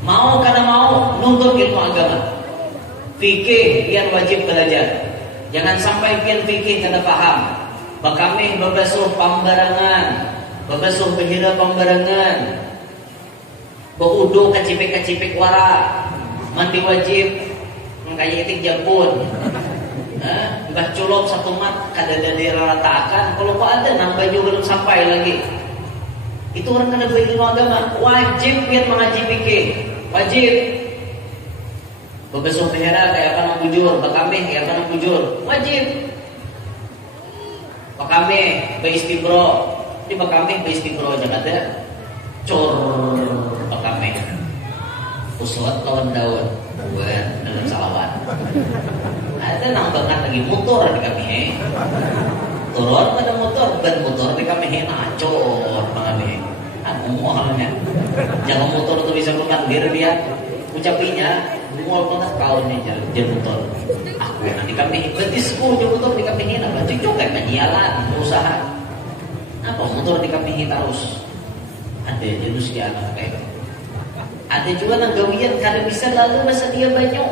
Mau kada mau nuntut ilmu agama. Fikih yang wajib belajar. Jangan sampai pian fikih kada paham. Bakami babasuh pambarangan, babasuh behira pambarangan. Baudo kacipik-kacipik wara, mandi wajib kayak itik jabun. Mbah culop satu mat kada dari ratakan. Kalau kok ada nambah juga belum sampai lagi. Itu orang kena belajar ilmu agama. Wajib biar mengaji fikih. Wajib. Babasuh behira kayak apa nang bujur, bakami kayak apa nang bujur. Wajib. Bakami beistibro, di bakami beistibro jangan ada. Cor bakame uswat lawan daun buat dalam salawan. Ada nambakan lagi motor di kami turun pada motor ban motor di kami acor bakame aku mualnya. Jangan motor itu bisa berkandir dia ucapinya mual banget kau nih jalan motor aku nanti kami betisku jalan motor di kami apa cucuk kayak menyialan berusaha apa motor di kami terus. Ada jenis di anak kayak ada juga nagawian kada bisa lalu masa dia banyak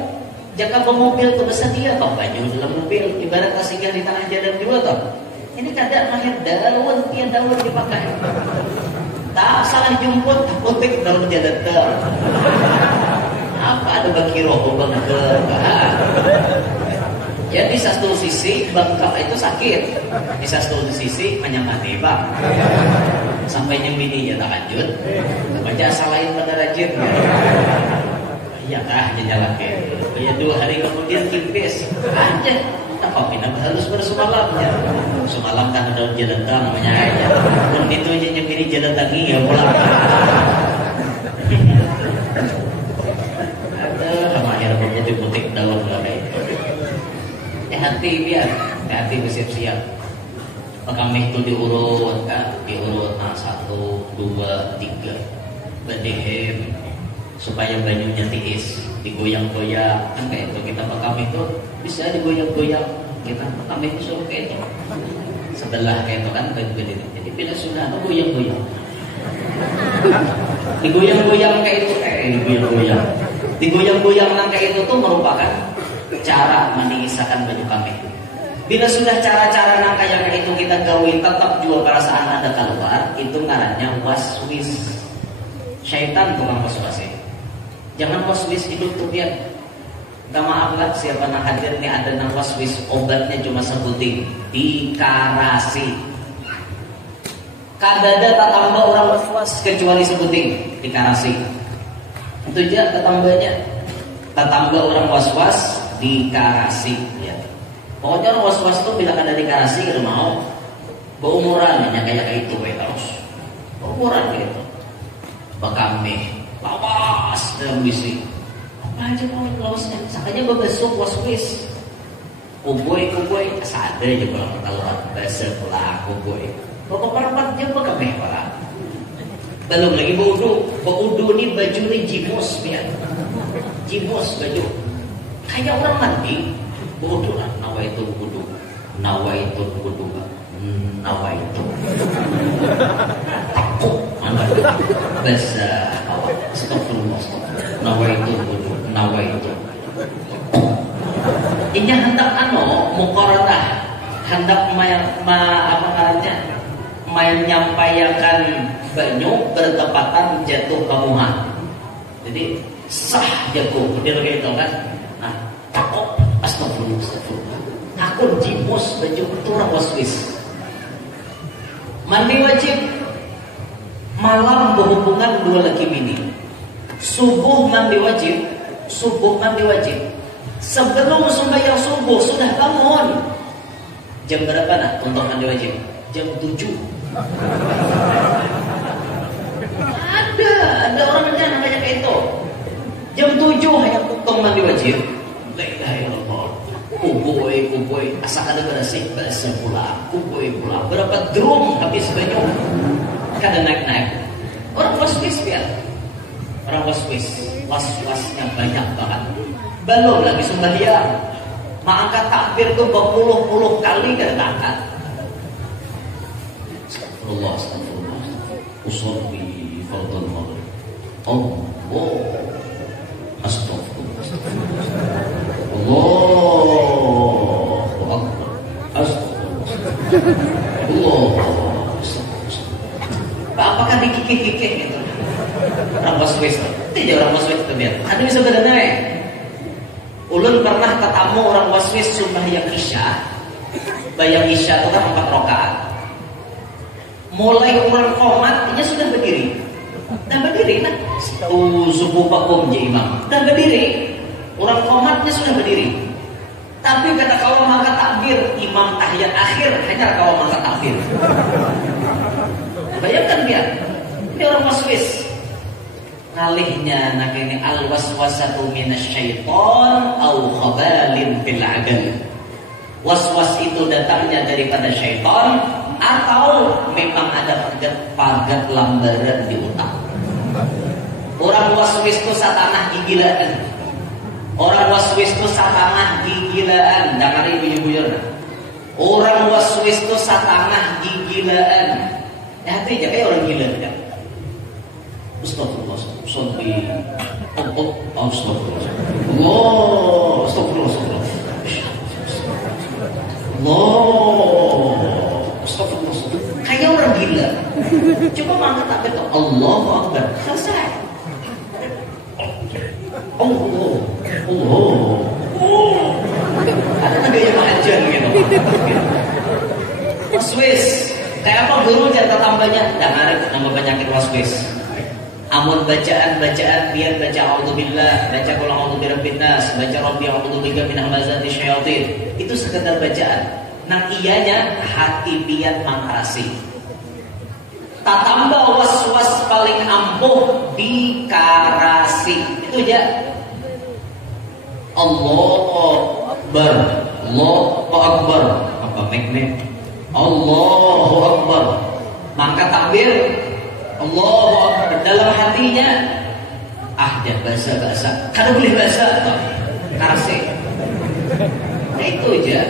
jaka mobil ke masa dia apa banyak dalam mobil ibarat kasihkan di tengah jalan juga toh ini kada mahir daun tian daun dipakai tak salah jemput takut dalam jalan ter apa ada bagi roh banget ya di satu sisi bengkak itu sakit, di satu sisi menyemati pak. Sampai nyembini ya tak lanjut. Baca salahin pada rajin. Iya kah jalan ke. Ya 2 hari kemudian kipis. Aja. Tak pindah harus bersemalamnya. Semalam kan ada jalan tang namanya aja. Pun itu aja nyembini jalan tangi ya pulang. Ada akhirnya putih-putih daun lagi. Hati biar hati bersiap-siap. Kami itu diurut kan, diurut 1, 2, 3 berdehem supaya banyunya tiis, digoyang-goyang kan kayak itu kita kami itu bisa digoyang-goyang kita kami itu suruh kayak itu sebelah kayak itu kan gede. Jadi bila sudah goyang-goyang digoyang-goyang kayak itu digoyang-goyang digoyang-goyang kayak itu tuh merupakan cara meninggisakan baju kami. Bila sudah cara-cara yang kayak itu kita gawi tetap juga perasaan ada keluar, itu ngarannya waswis. Syaitan tukang waswasnya. Jangan waswis hidup tuh biar. Gak maaf lah siapa yang hadir nih ada yang waswis obatnya cuma sebuting dikarasi. Kadada tatamba orang waswas kecuali sebuting di karasi. Itu aja tatambanya. Tatamba orang waswas di karasi ya. Pokoknya orang waswas itu bila ada di karasi kalau mau beumuran kayak itu terus. Beumuran gitu. Bakame, lawas dalam bisi. Apa aja mau lawasnya? Sakanya bebesuk waswis. Kuboy sadar aja kalau tahu bahasa pula kuboy. Pokok-pokok dia bakame pala. Belum lagi baudu ni baju ni jimos ya. Jimos baju. Kayak orang mandi. Baudu lah nawaitul wudu. Takut mana bahasa awak. Astagfirullah. Nawaitul. Ini hendak muqaranah. Hendak menyampaikan banyu bertepatan jatuh ke muha. Jadi sah jatuh dia kayak itu kan. Nah, takut astagfirullah. Takut jimus baju itu orang waswis. Mandi wajib malam berhubungan dua laki bini. Subuh mandi wajib. Sebelum sembahyang subuh sudah bangun. Jam berapa nak untuk mandi wajib? Jam 7. Ada orang yang namanya kayak itu. Jam 7 hanya untuk mandi wajib. La ilaha illallah. Kuboy, asal ada berasik bahasa pula. Kuboy pula. Berapa drum habis banyak. Kadang naik. Orang waswis biar. Orang waswasnya banyak banget. Belum lagi sembahyang. Angkat takbir tuh berpuluh-puluh kali angkat. Astagfirullah. Usolli fardhu maghrib. Allah. Astagfirullah. Allahu akbar. Astagfirullah. Allah. Apakah dikikik-kikik gitu? Orang waswis. Tidak orang waswis itu biar. Ada bisa benar. Ulun pernah ketemu orang waswis sembahyang isya. Bayang isya itu kan 4 rakaat. Mulai orang qomat dia sudah berdiri. Dah berdiri kan? Subuh pakum je imam. Dah berdiri. Orang qomatnya sudah berdiri. Tapi kata kau mangkat takbir, imam tahiyat akhir hanya kau mangkat takbir. Bayangkan dia. Ini orang waswis. Ngalihnya nak ini al-waswasatu minasyaiton au khabalin fil aqal. Waswas itu datangnya daripada syaitan atau memang ada pagat lambaran di otak. Orang waswis itu satanah gigilaan. Orang waswis itu satanah gigilaan. Jangan ibu-ibu. Orang waswis itu satanah gigilaan. Hati aja kayak orang gila kan. Astagfirullah. Sampai astagfirullah. Allah, astagfirullah. Allah, astagfirullah. Kayak orang gila. Coba mangkat takbir tuh Allahu Akbar. Selesai. Allah. Ada gaya mengajar gitu. Waswis. Kayak apa guru jatah tambahnya? Jangan nama penyakit waswis. Amun bacaan biar baca a'udzubillah, baca qul a'udzu birabbin nas, baca rabbi a'udzu bika min hamazati syayatin. Itu sekedar bacaan. Nang iyanya hati biar mangkarasi. Tak tambah waswas paling ampuh di karasi. Itu aja. Allahu Akbar. Allahu Akbar. Apa mek? Allahu Akbar. Mangkat takbir. Allahu Akbar. Dalam hatinya dia bahasa karena boleh bahasa karase. Itu aja.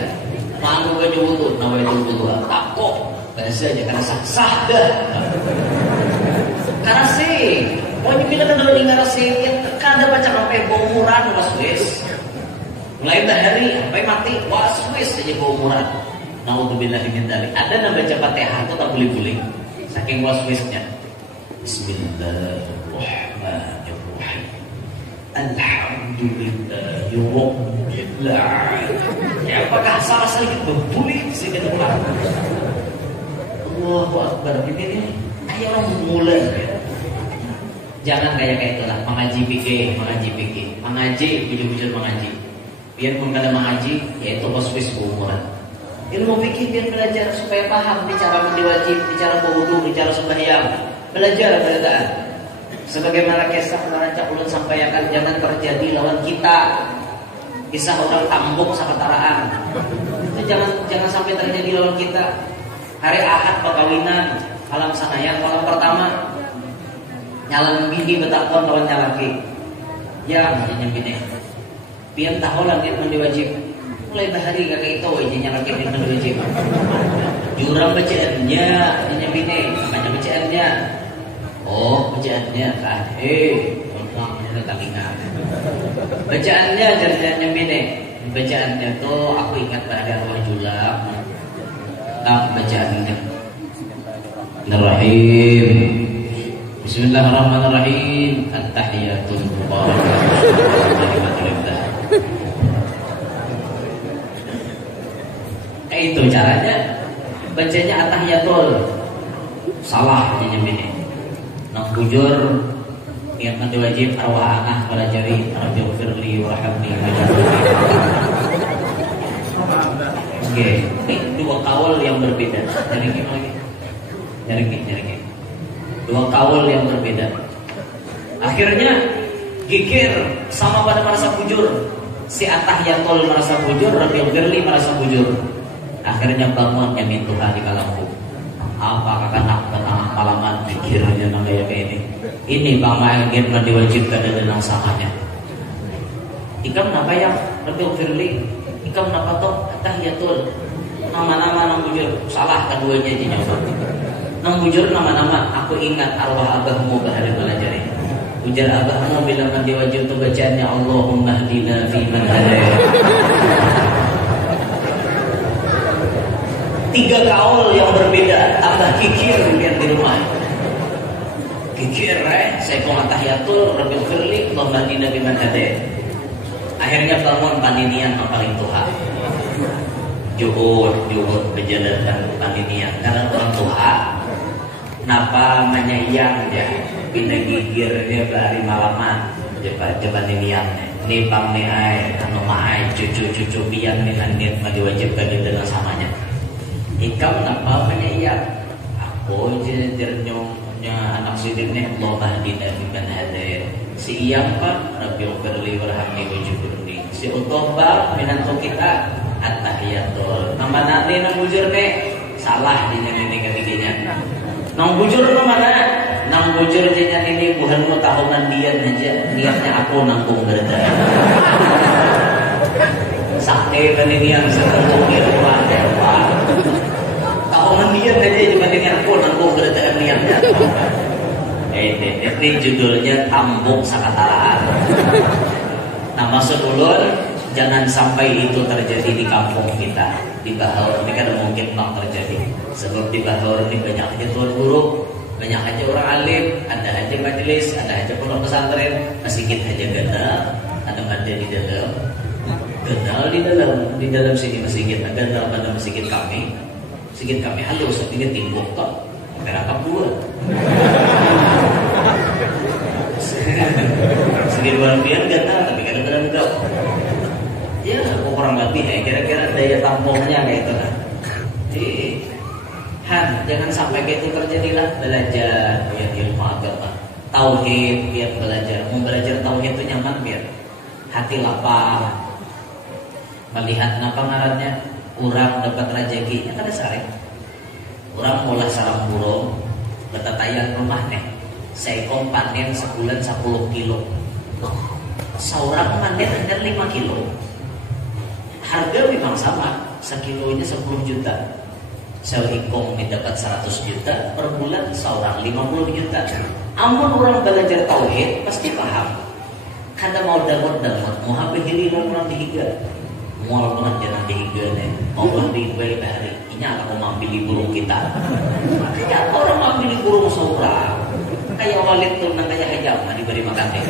Mau baju wudu, nawaitul wudu. Takut bahasa aja karena sah dah. Karase. Mau dibilang kalau ingat karase, kada baca sampai umuran waswis. Mulai dari sampai mati waswis aja umuran. Naudzubillahi min dzalik. Ada yang baca Fatihah itu tak boleh-boleh. Saking waswisnya. Bismillahirrahmanirrahim. Alhamdulillahi rabbil alamin. Ya apakah salah gitu? Boleh sih kan. Allah Allahu Akbar. Ini ayo orang mulai. Jangan kayak itulah, mengaji fikih, mengaji bujur-bujur mengaji. Biarpun kada mengaji, yaitu koswis umuran. Ilmu fikih biar belajar supaya paham bicara mandi wajib, bicara berwudu, bicara sembahyang. Belajar belajar. Sebagaimana kisah naraca ulun sampaikan, jangan terjadi lawan kita. Kisah orang tambuk saketaraan. Itu jangan sampai terjadi lawan kita. Hari Ahad perkawinan, malam sanayang, malam pertama nyalan bini betakon lawan nyalaki. Ya, jangan bini. Pian tahu lah dia mandi wajib. Mulai bahari kakek itu wajibnya nyalaki dia mandi wajib. Jurang bacaannya, jangan bini, banyak bacaannya. Oh, bacaannya kan. Orang tak ingat. Bacaannya jarjannya bini. Bacaannya tuh aku ingat pada arwah julak. Bacaannya. Bismillahirrahmanirrahim. Bismillahirrahmanirrahim. At-tahiyatul mubarakatuh. Itu caranya. Bacanya at-tahiyatul. Salah ini. Nak bujur niat mandi wajib arwah anak pelajari Rabbighfirli warhamni. Oke, ini dua kaul yang berbeda. Nyari. Dua kaul yang berbeda. Akhirnya gigir sama pada merasa bujur. Si at-tahiyatul merasa bujur, Rabbighfirli merasa bujur. Akhirnya bangun nyamin Tuhan di kalamku. Apa kakak nak malaman pikirnya kayak ini. Ini bang Magen diwajibkan dengan sahanya. Ikam napa yang Rabbighfirli? Ikam napa toh tahiyatul? Nama-nama nang bujur salah keduanya aja nyoba. Nang bujur nama-nama aku ingat arwah abahmu bahari belajari. Ujar abahmu bila mandi wajib tu bacaannya Allahumma hdina fi man hadayt. 3 kaul yang berbeda, tambah kikir lihat di rumah. Kikir, saya kong tahiyatul, Rabbighfirli, Allahumma hdina fi man hadayt. Akhirnya bangun paninian paling Tuhan. Juhud berjalan paninian karena orang Tuhan. Napa menyayang dia, pindah gigir dia bari malaman, jaban iniannya. Ni bang ni ay, anu maay, cucu biang ni kanit diwajibkan dengan samanya. Ikam napa menyayang? Aku jernyongnya anak sidik ni Allah mahdina biman hadayt. Si iyang pa Rabbighfirli warhamni wajibni. Si utobah minanto kita at-tahiyatul. Nama nanti nang bujur ni salah di ini ketiganya. Nang bujur tu mana? Nang bujur jenyan ini buhanmu tahu mandian aja. Niatnya aku nanggung gerda. Sakti kan ini yang serentung di rumah dewa. Tahu mandian aja dibandingkan aku nanggung gerda niatnya. Ini judulnya tambuk sakataraan. Nah maksud ulun jangan sampai itu terjadi di kampung kita. Di Bahaur ini kan mungkin bang terjadi. Sebab di Bahaur ini banyak aja tuan guru, banyak aja orang alim, ada aja majelis, ada aja pondok pesantren, masjid aja genal, ada mandi di dalam, genal di dalam sini masjid, genal pada masjid kami halus, ini timbuk kok, berapa buat? Segini bagian genal, tapi kadang-kadang enggak. Ya, kurang lebih ya, kira-kira daya tampungnya kayak itu kan. Jangan sampai kayak itu terjadilah. Belajar biar ilmu agama, tauhid biar belajar. Mau belajar tauhid itu nyaman biar hati lapang. Melihat napa ngarannya urang dapat rezekinya kada sare. Urang mulai sarang burung betatayan rumah nih. Seekong panen sebulan 10 kilo. Seorang panen hanya 5 kilo. Harga memang sama, sekilonya 10 juta. Seekong mendapat 100 juta, per bulan seorang 50 juta. Amun orang belajar tauhid pasti paham. Kada mau damot-damot, mau habis diri orang dihiga. Mau banget jangan dihiga nih. Mau dihiga bahari. Ini aku mengambil burung kita. Makanya orang mengambil burung seorang. Kayak walid tuh nang kayak hajam diberi makan nih.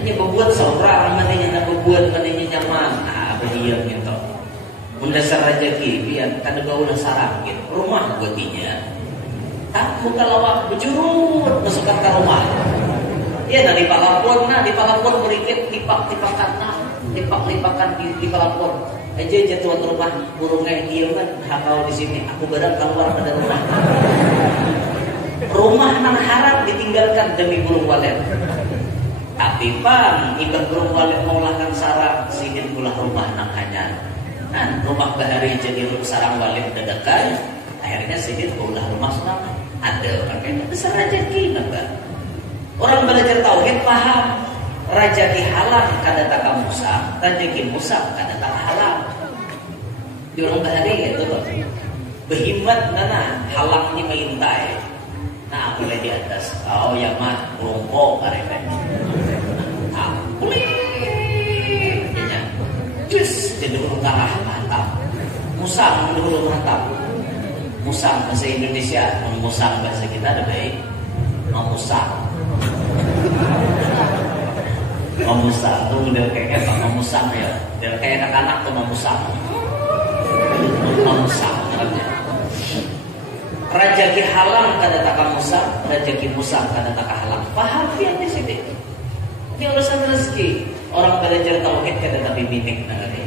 Ini membuat seorang mananya nak membuat mananya nyaman. Apa dia gitu. mendasar rezeki biar kada gaulah sarang gitu. Rumah buatinya tak buka lawak bejurut masukkan ke rumah. Ya di palapon berikit tipak-tipakan tipak-tipakan di palapon. Aja tuan rumah burungnya dia kan hakau di sini. Aku barang keluar pada rumah. Rumah nang harap ditinggalkan demi burung walet. Tapi pan ibarat burung walet maulahkan sarang sidin pula rumah nang hanya. Nah, rumah bahari jadi sarang walet dadakan. Akhirnya sidin pula rumah sarang. Ada pakai besar rezeki enggak? Orang belajar tauhid paham rezeki halal kada taka musa, rezeki musa kada taka halal. Di orang bahari itu tuh. Berhimmat nana halangnya mengintai. Nah, boleh di atas. Oh ya mat rongkok mereka. Ah, boleh. Jus jadi utara mantap. Musang dulu mantap. Musang bahasa Indonesia, musang bahasa kita ada baik. Musang. Musang tuh udah kayak apa? Musang ya. Dia kayak anak-anak tuh musang. Musang namanya. Rezeki halal kada taka musang, rezeki musang kada taka halal. Paham ya di sini. Ini urusan rezeki. Orang belajar tauhid kada tapi minik nangani.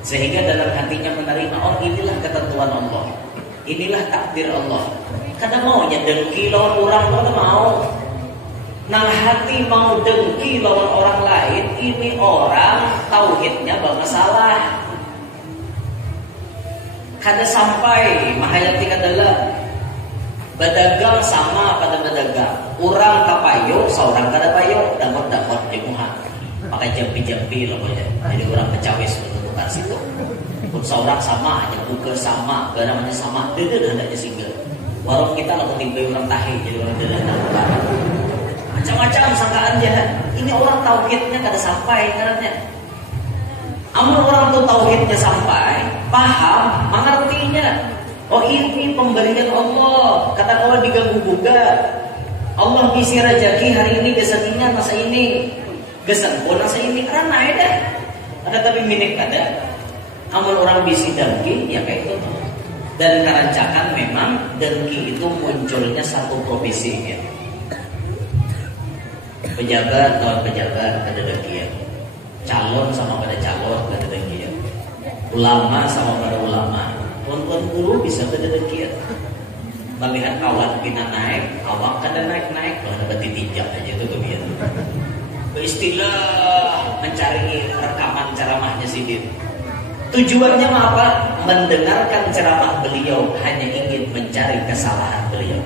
Sehingga dalam hatinya menerima, oh inilah ketentuan Allah. Inilah takdir Allah. Kada maunya dengki lawan orang, kada mau. Nang hati mau dengki lawan orang lain, ini orang tauhidnya bermasalah. Kada sampai mahayati kadalah berdagang sama pada berdagang. Orang kapayo, seorang kada payo, damot-damot di muha. Pakai jampi-jampi loh ya. Jadi orang kecawis untuk bukan situ. Pun seorang sama aja, buka sama, namanya sama. Dede hendaknya single. Warung kita lah ketimpa orang tahi, jadi orang dede bukan. Macam-macam sangkaan jahat. Ini orang tauhidnya kada sampai karena. Amun orang tuh tauhidnya sampai, paham, mengertinya. Oh ini pemberian Allah. Kata Allah diganggu gugat. Allah bisi rezeki hari ini geseninya masa ini. Gesen pun masa ini karena ada. Ada tapi minik ada. Amun orang bisi dengki ya kayak itu. Dan kerancakan memang dengki itu munculnya satu profesi ya. Pejabat lawan pejabat kada dengkian. Calon sama pada calon kada dengkian. Ulama sama pada ulama. Tuan-tuan guru bisa kada dengkian. Melihat kawan kita naik, awak kada naik-naik, kalau dapat ditijak aja itu kebiasaan. Beristilah mencari rekaman ceramahnya Sidin. Tujuannya apa? Mendengarkan ceramah beliau hanya ingin mencari kesalahan beliau.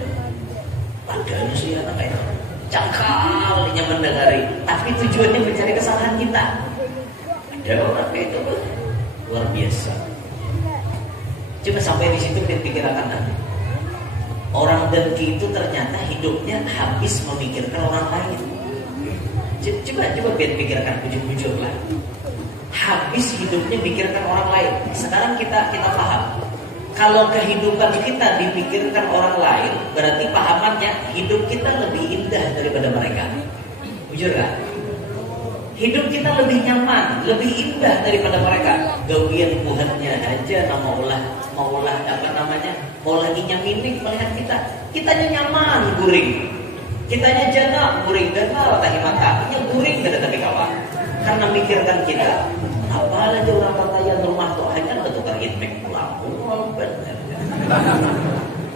Padahal sih anak itu cangkalnya mendengari, tapi tujuannya mencari kesalahan kita. Ada orang kayak itu luar biasa. Cuma sampai di situ dipikirkan orang dengki itu ternyata hidupnya habis memikirkan orang lain. Coba pikirkan ujung-ujung lah. Habis hidupnya pikirkan orang lain. Sekarang kita paham. Kalau kehidupan kita dipikirkan orang lain, berarti pahamannya hidup kita lebih indah daripada mereka. Jujur kan? Hidup kita lebih nyaman, lebih indah daripada mereka. Gawian Tuhannya aja maulah apa namanya? Mau lagi nyaminik melihat kita. Kitanya nyaman, guring. Kitanya jana, guring gagal tahi mata. Ini guring kada tapi kawan. Karena mikirkan kita. Apalah aja orang pertanyaan rumah tuh hanya ada tukar inmek pulang. Benar.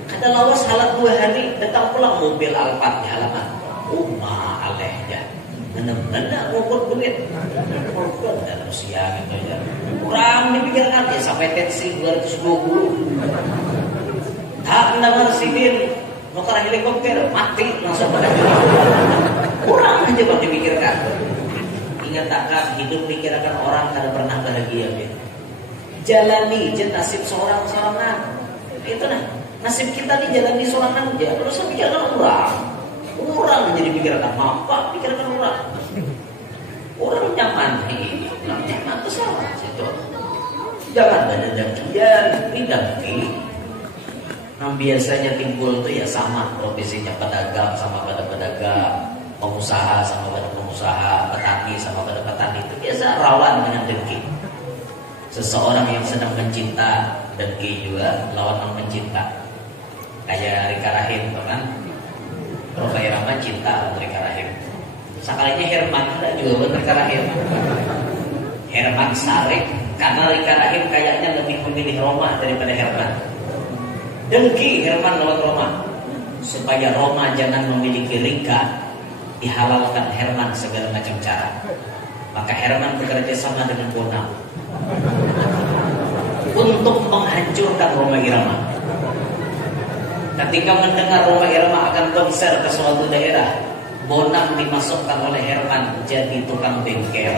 Kata lawas halat 2 hari datang pulang mobil Alphard di halaman. Alehnya. Benar-benar ngukur duit. Ngukur dalam siang gitu ya. Kurang dipikirkan ya sampai tensi 220. Tak namar Sidin nukar helikopter mati langsung pada kurang aja bang dipikirkan. Ingat takkan hidup pikirkan orang kada pernah bahagia ya. Jalani je nasib seorang-sorangan. Itu nah nasib kita nih jalani sorangan aja. Terus pikirkan orang menjadi pikirkan apa pikirkan orang nyaman nih nyaman itu salah situ. Jangan ada dengkian ini dengki. Nah biasanya timbul itu ya sama profesinya pedagang sama pada pedagang, pengusaha sama pada pengusaha, petani sama pada petani itu biasa rawan dengan dengki. Seseorang yang sedang mencinta dengki juga lawan mencinta. Kayak Rika Rahim kan? Roma Irama cinta Rika Rahim. Sekalinya Herman juga Rika Rahim. Herman Sarek karena Rika Rahim kayaknya lebih memilih Roma daripada Herman. Dengki Herman lawan Roma. Supaya Roma jangan memiliki Rika, dihalalkan Herman segala macam cara. Maka Herman bekerja sama dengan Bonang untuk menghancurkan Roma Irama. Ketika mendengar Roma Irama akan konser ke suatu daerah, Bonang dimasukkan oleh Herman jadi tukang bengkel.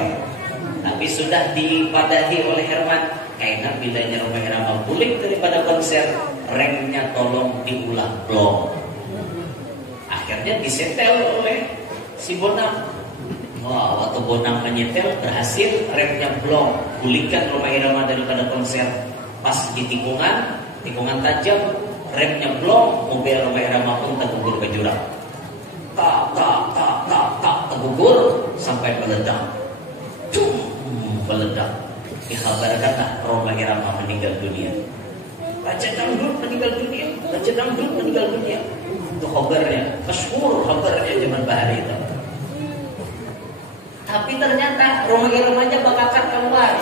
Tapi sudah dipadahi oleh Herman, kayaknya bilanya Roma Irama bulik daripada konser, remnya tolong diulang blok. Akhirnya disetel oleh si Bonang. Wah, waktu Bonang menyetel berhasil, remnya blok, bulikan Roma Irama daripada konser. Pas di tikungan tajam, remnya blok, mobil Roma Irama pun tergugur ke jurang. Tak tergugur sampai meledak. Meledak. Dikabarkanlah Roma Irama meninggal dunia. Raja Dangdut meninggal dunia. Raja Dangdut meninggal dunia. Itu khabarnya, masyhur khabarnya zaman bahari itu. Tapi ternyata Roma Iramanya bakakan keluar.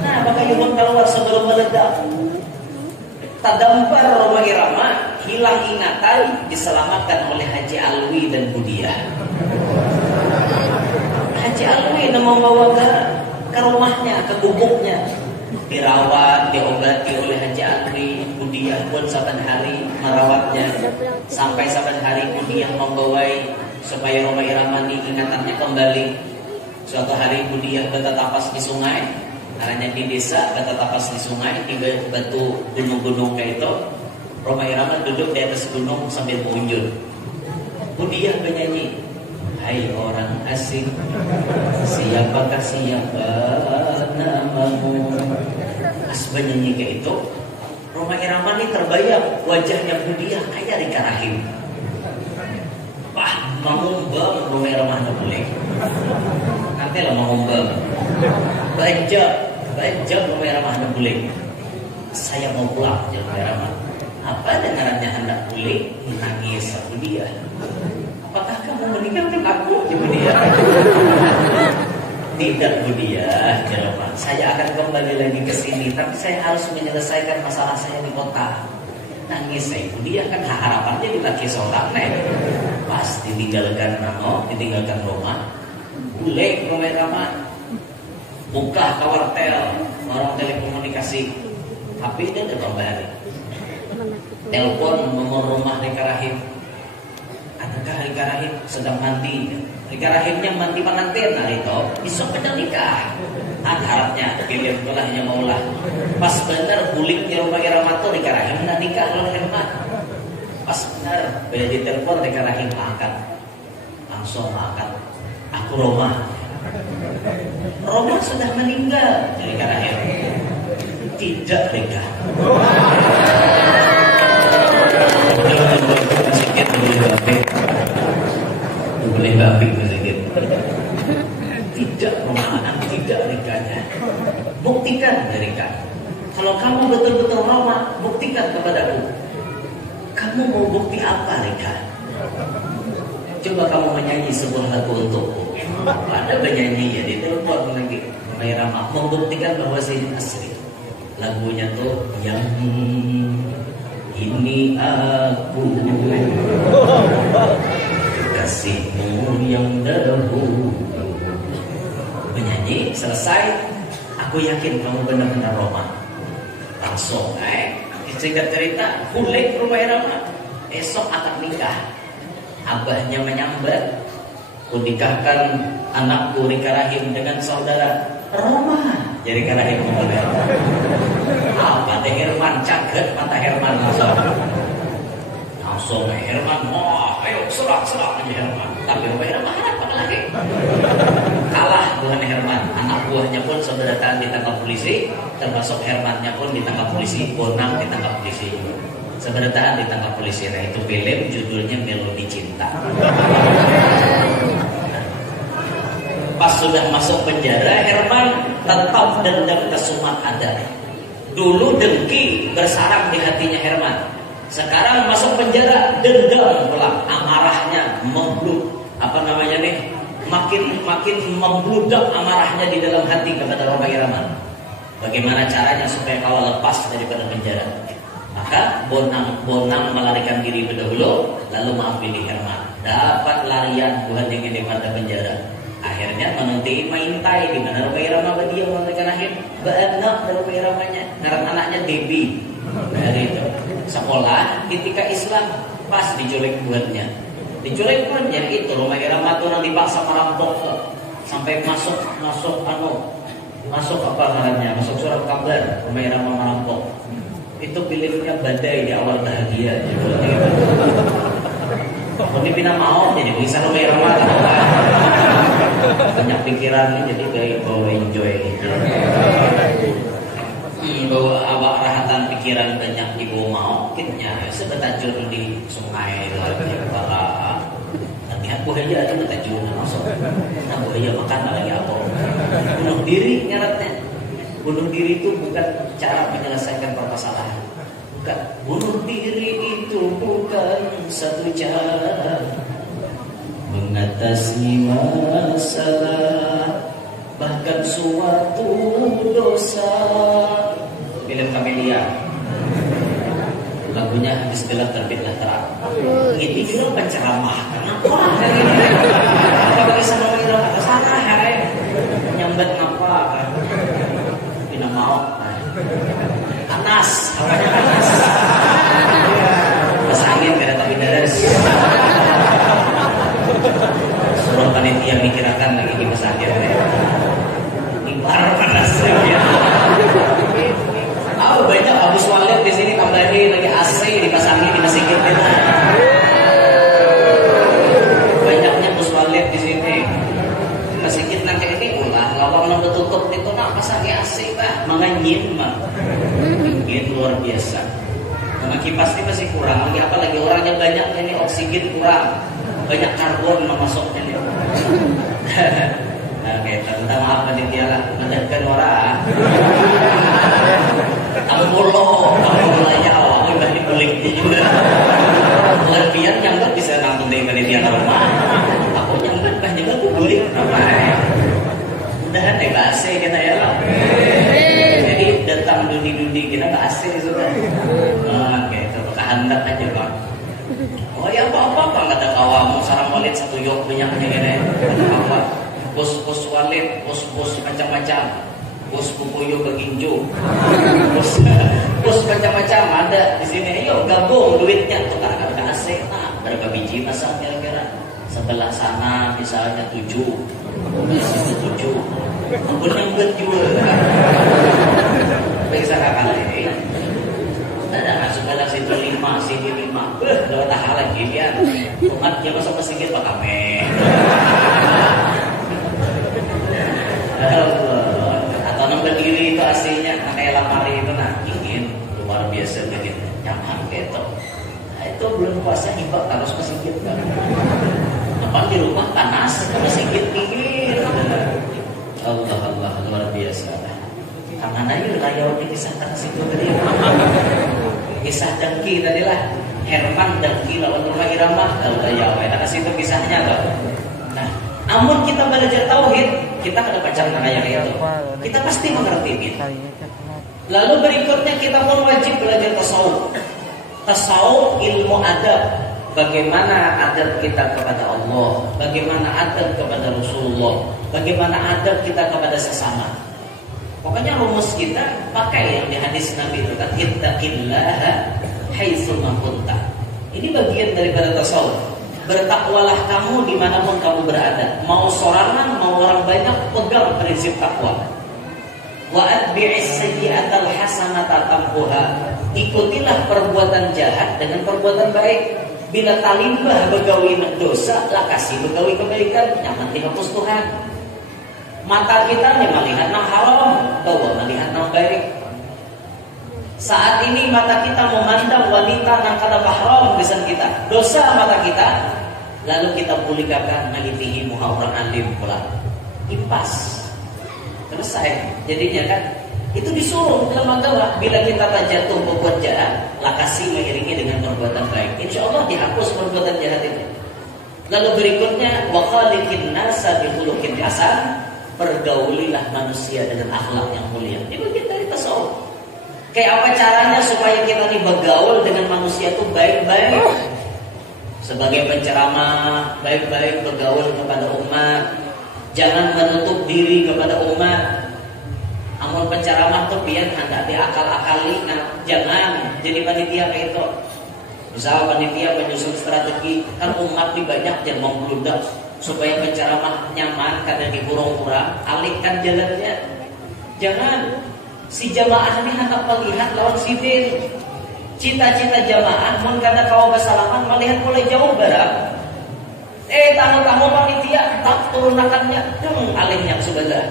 Nah, bakal keluar sebelum meledak. Tadampar Roma Irama, hilang ingatan, diselamatkan oleh Haji Alwi dan Budiah. Haji Alwi membawa ke rumahnya, ke gubuknya, dirawat, diobati oleh Haji Alwi. Budiah pun saban hari merawatnya, sampai saban hari Budiah membawai supaya Roma Irama ingatannya kembali. Suatu hari Budiah bertatapas di sungai, karena di desa bertatapas di sungai, di batu gunung-gunung kayak itu. Roma Irama duduk di atas gunung sambil mengunjung. Budiah bernyanyi, hai orang asing, siapakah siapa namamu? Pas bernyanyi kayak itu, Roma Irama ini terbayang wajahnya Budiah kayak Rika Rahim. Wah, mengumbang Roma Irama boleh. Nanti lah mengumbang. Bajak Roma Irama boleh. Saya mau pulang, Roma Irama. Apa dengarannya hendak boleh? Menangis Budiah. Apakah kamu meninggalkan aku, Budiah? Tidak, Budiah, Roma. Saya akan kembali lagi ke sini, tapi saya harus menyelesaikan masalah saya di kota. Nangis saya, Budiah kan harapannya di laki seorang nih. Pas ditinggalkan Roma, boleh Roma Irama buka kawartel, orang telekomunikasi, tapi dia udah kembali. Telepon nomor rumah Rika Rahim. Adakah Rika Rahim sedang mandi? Rika Rahimnya mandi pengantin hari itu, besok pada nikah. Harapnya pilih belahnya maulah. Pas benar buliknya Roma Irama tuh Rika Rahim nak nikah oleh Herman. Pas benar bila ditelepon Rika Rahim angkat, langsung angkat. Aku Roma. Roma sudah meninggal, Rika Rahim. Tidak, Rika. Sedikit boleh babik sedikit. Tidak, Roma anak, tidak Rikanya. Buktikan, Rika. Kalau kamu betul-betul Roma, buktikan kepadaku. Kamu mau bukti apa, Rika? Coba kamu menyanyi sebuah lagu untukku. Ada penyanyi ya, ditelepon lagi Roma Irama membuktikan bahwa saya asli. Lagunya tuh yang ini aku kasihmu yang dahulu. Menyanyi selesai, aku yakin kamu benar-benar Roma. Langsung singkat cerita, kulik Roma Irama esok akan nikah. Abahnya menyambat, ku nikahkan anakku Rika Rahim dengan saudara Roma. Jadi Rika Rahim ngomongnya apa teh Herman, caget mata Herman langsung Herman, wah ayo serang aja Herman. Tapi Roma Irama apa lagi? Kalah bukan Herman. Anak buahnya pun saudara ditangkap polisi, termasuk Hermannya pun ditangkap polisi. Bonang ditangkap polisi, saudara ditangkap polisi. Nah itu film judulnya Melodi Cinta. Pas sudah masuk penjara, Herman tetap dendam kesumat ada. Dulu dengki bersarang di hatinya Herman. Sekarang masuk penjara, dendam pula, amarahnya makin membludak amarahnya di dalam hati kepada Roma Irama. Bagaimana caranya supaya kau lepas daripada penjara? Maka Bonang melarikan diri dahulu, lalu mengambil Herman. Dapat larian Tuhan yang daripada penjara. Akhirnya menanti maintai di mana Roma Irama dia melarikan akhir. Beanak Roma Iramanya, ngaran anaknya Debi. Dari itu sekolah ketika Islam pas diculik buatnya. Diculik buatnya itu Roma Irama tuh nanti dipaksa merampok sampai masuk apa namanya? Masuk surat kabar Roma Irama merampok. Itu pilihnya badai di awal bahagia. Ini pina mau jadi bisa Roma Irama banyak pikiran jadi kayak bawa enjoy gitu. Bawa awak rahatan pikiran banyak ibu mau kitnya sebetajur di sungai lagi para nanti aku aja ada betajur masuk aku aja makan lagi apa bunuh diri nyaratnya. Bunuh diri itu bukan cara menyelesaikan permasalahan, bukan. Bunuh diri itu bukan satu cara mengatasi masalah, bahkan suatu dosa. Film Kamelia, lagunya habis gelap terbitlah terang. Ini juga penceramah. Kenapa? Kalau bisa mengira ke sana, hai nyambat ngapa kan? Tidak mau. Panas, hawanya panas. Pas angin kada tapi deres. Suruh panitia mikirakan lagi di pesakit. Ibar panas ya. Banyak Abu Swalid di sini tambahin lagi AC dipasangi di masjid kita. Banyaknya Abu Swalid di sini. Masjid nanti ini ulah lawang nang tutup itu nak pasang AC bah, manganyim mah. Ini luar biasa. Karena kipas ini masih kurang. Lagi apa lagi orangnya banyak ini oksigen kurang. Banyak karbon masuknya nih. Oke, tentang apa nih dia lah, mendekat orang. Kamu Jawa, udah dibeli juga. Lebihan yang nggak bisa nanggung dari panitia rumah. Aku nyambat banyak aku beli. Mudahan deh bahasa kita ya lah. Jadi datang dundi kita bahasa sudah. Oke, itu kehendak aja bang. Oh ya apa nggak ada kawamu sarang walid satu yok banyaknya gini. Apa? Pos walid, pos macam-macam. Bos pupuyo beginjo, bos macam-macam ada di sini. Ayo gabung duitnya tukar ke AC. Nah, berapa biji masak kira-kira? Sebelah sana misalnya 7. Ampun yang juga. Bisa kakak ini. Ada masuk dalam situ 5, sini 5. Lewat tahal lagi ya. Umat dia masuk sedikit pak kami. Berdiri itu aslinya kayak lamari itu ingin luar biasa begitu nyaman gitu. Nah, itu belum puasa hibak harus kesikit kan. Apa di rumah panas kesikit dingin. Allah luar biasa. Tangan aja layarnya kisah tanah situ tadi. Kisah dengki tadi lah. Herman dengki lawan Roma Irama. Allah ya, tanah situ kisahnya loh. Nah, namun kita belajar tauhid, kita ada pacaran kayak itu. Kita pasti mengerti itu. Lalu berikutnya kita pun wajib belajar tasawuf. Tasawuf ilmu adab. Bagaimana adab kita kepada Allah, bagaimana adab kepada Rasulullah, bagaimana adab kita kepada sesama. Pokoknya rumus kita pakai yang di hadis Nabi itu kan ittaqillaha haitsu ma kunta. Ini bagian daripada tasawuf. Bertakwalah kamu dimanapun kamu berada. Mau sorangan, mau orang banyak, pegang prinsip takwa. Wa atbi'is sayyi'atal hasanata tamhuha. Ikutilah perbuatan jahat dengan perbuatan baik. Bila talimbah begawi dosa, lah kasih begawi kebaikan. Nyaman dihapus Tuhan. Mata kita melihat yang haram, bahwa melihat yang baik. Saat ini mata kita memandang wanita yang kada haram besan kita, dosa mata kita, lalu kita pulikakan nalitihi muha orang alim pula. impas. Selesai. Jadinya kan itu disuruh dalam agama, bila kita jatuh berbuat jahat, lakasi mengiringi dengan perbuatan baik. Insya Allah dihapus perbuatan jahat itu. Lalu berikutnya, wa khaliqin nasa bi khuluqin hasan, pergaulilah manusia dengan akhlak yang mulia. Ini bagian dari tasawuf. Kayak apa caranya supaya kita nih bergaul dengan manusia itu baik-baik? Sebagai penceramah, baik-baik bergaul kepada umat. Jangan menutup diri kepada umat. Amun penceramah tuh biar hendak diakal-akali. Nah, jangan jadi panitia kayak itu. Misal panitia menyusun strategi, kan umat di banyak yang membludak supaya penceramah nyaman karena dikurung-kurang, alihkan jalannya. Jangan si jamaah ini hendak melihat lawan sidin. Cita-cita jamaah mun kada kau bersalaman melihat mulai jauh barang. Tamu-tamu panitia tak turunakannya, alihnya sudah.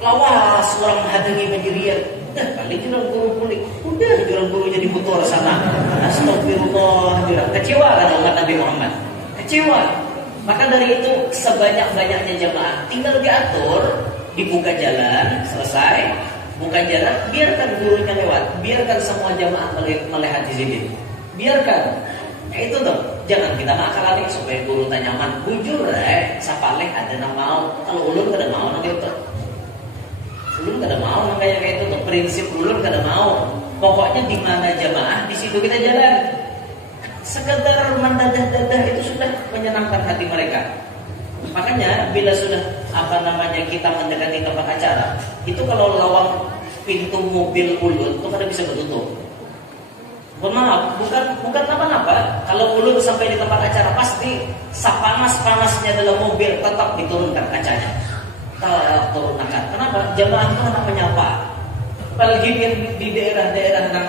Lawas orang hadangi majirian. Dah kali jurang guru kulik. Udah jurang guru jadi butuh sana. Astagfirullah, jurang kecewa kan umat Nabi Muhammad. Kecewa. Maka dari itu sebanyak-banyaknya jamaah tinggal diatur, dibuka jalan, selesai. Buka jalan, biarkan gurunya lewat, biarkan semua jamaah melihat di sini. Biarkan. Itu tuh, jangan kita nakal supaya guru tak nyaman. Bujur sapaleh ada yang mau. Kalau ulun kada mau nanti itu. Ulun kada mau kayak itu tuh, prinsip ulun kada mau. Pokoknya di mana jamaah di situ kita jalan. Sekedar mendadah-dadah itu sudah menyenangkan hati mereka. Makanya bila sudah kita mendekati tempat acara, itu kalau lawang pintu mobil ulun itu kada bisa bertutup. Mohon maaf, bukan apa-apa. Kalau ulun sampai di tempat acara pasti sepanas-panasnya dalam mobil tetap diturunkan kacanya. Tak turunkan. Kenapa? Jamaah itu hendak menyapa. Apalagi di daerah-daerah yang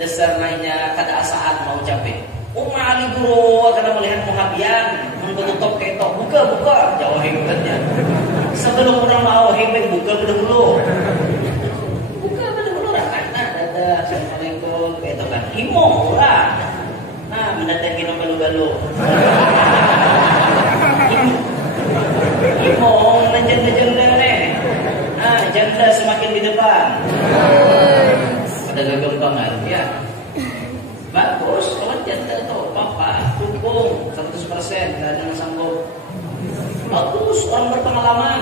dasar lainnya kada saat mau capek. Ali guru karena melihat muhabian menutup ketok buka jauh hebatnya. Sebelum orang mau hebat buka dulu. Assalamualaikum, itu kan himo lah. Nah, mendatangi nama galu-galu. Himo, janda-janda nih. Nah, janda semakin di depan. Pada kegembangan, ya. Bagus, kalau janda tuh, papa, dukung 100%, dan yang sanggup. Bagus, orang berpengalaman.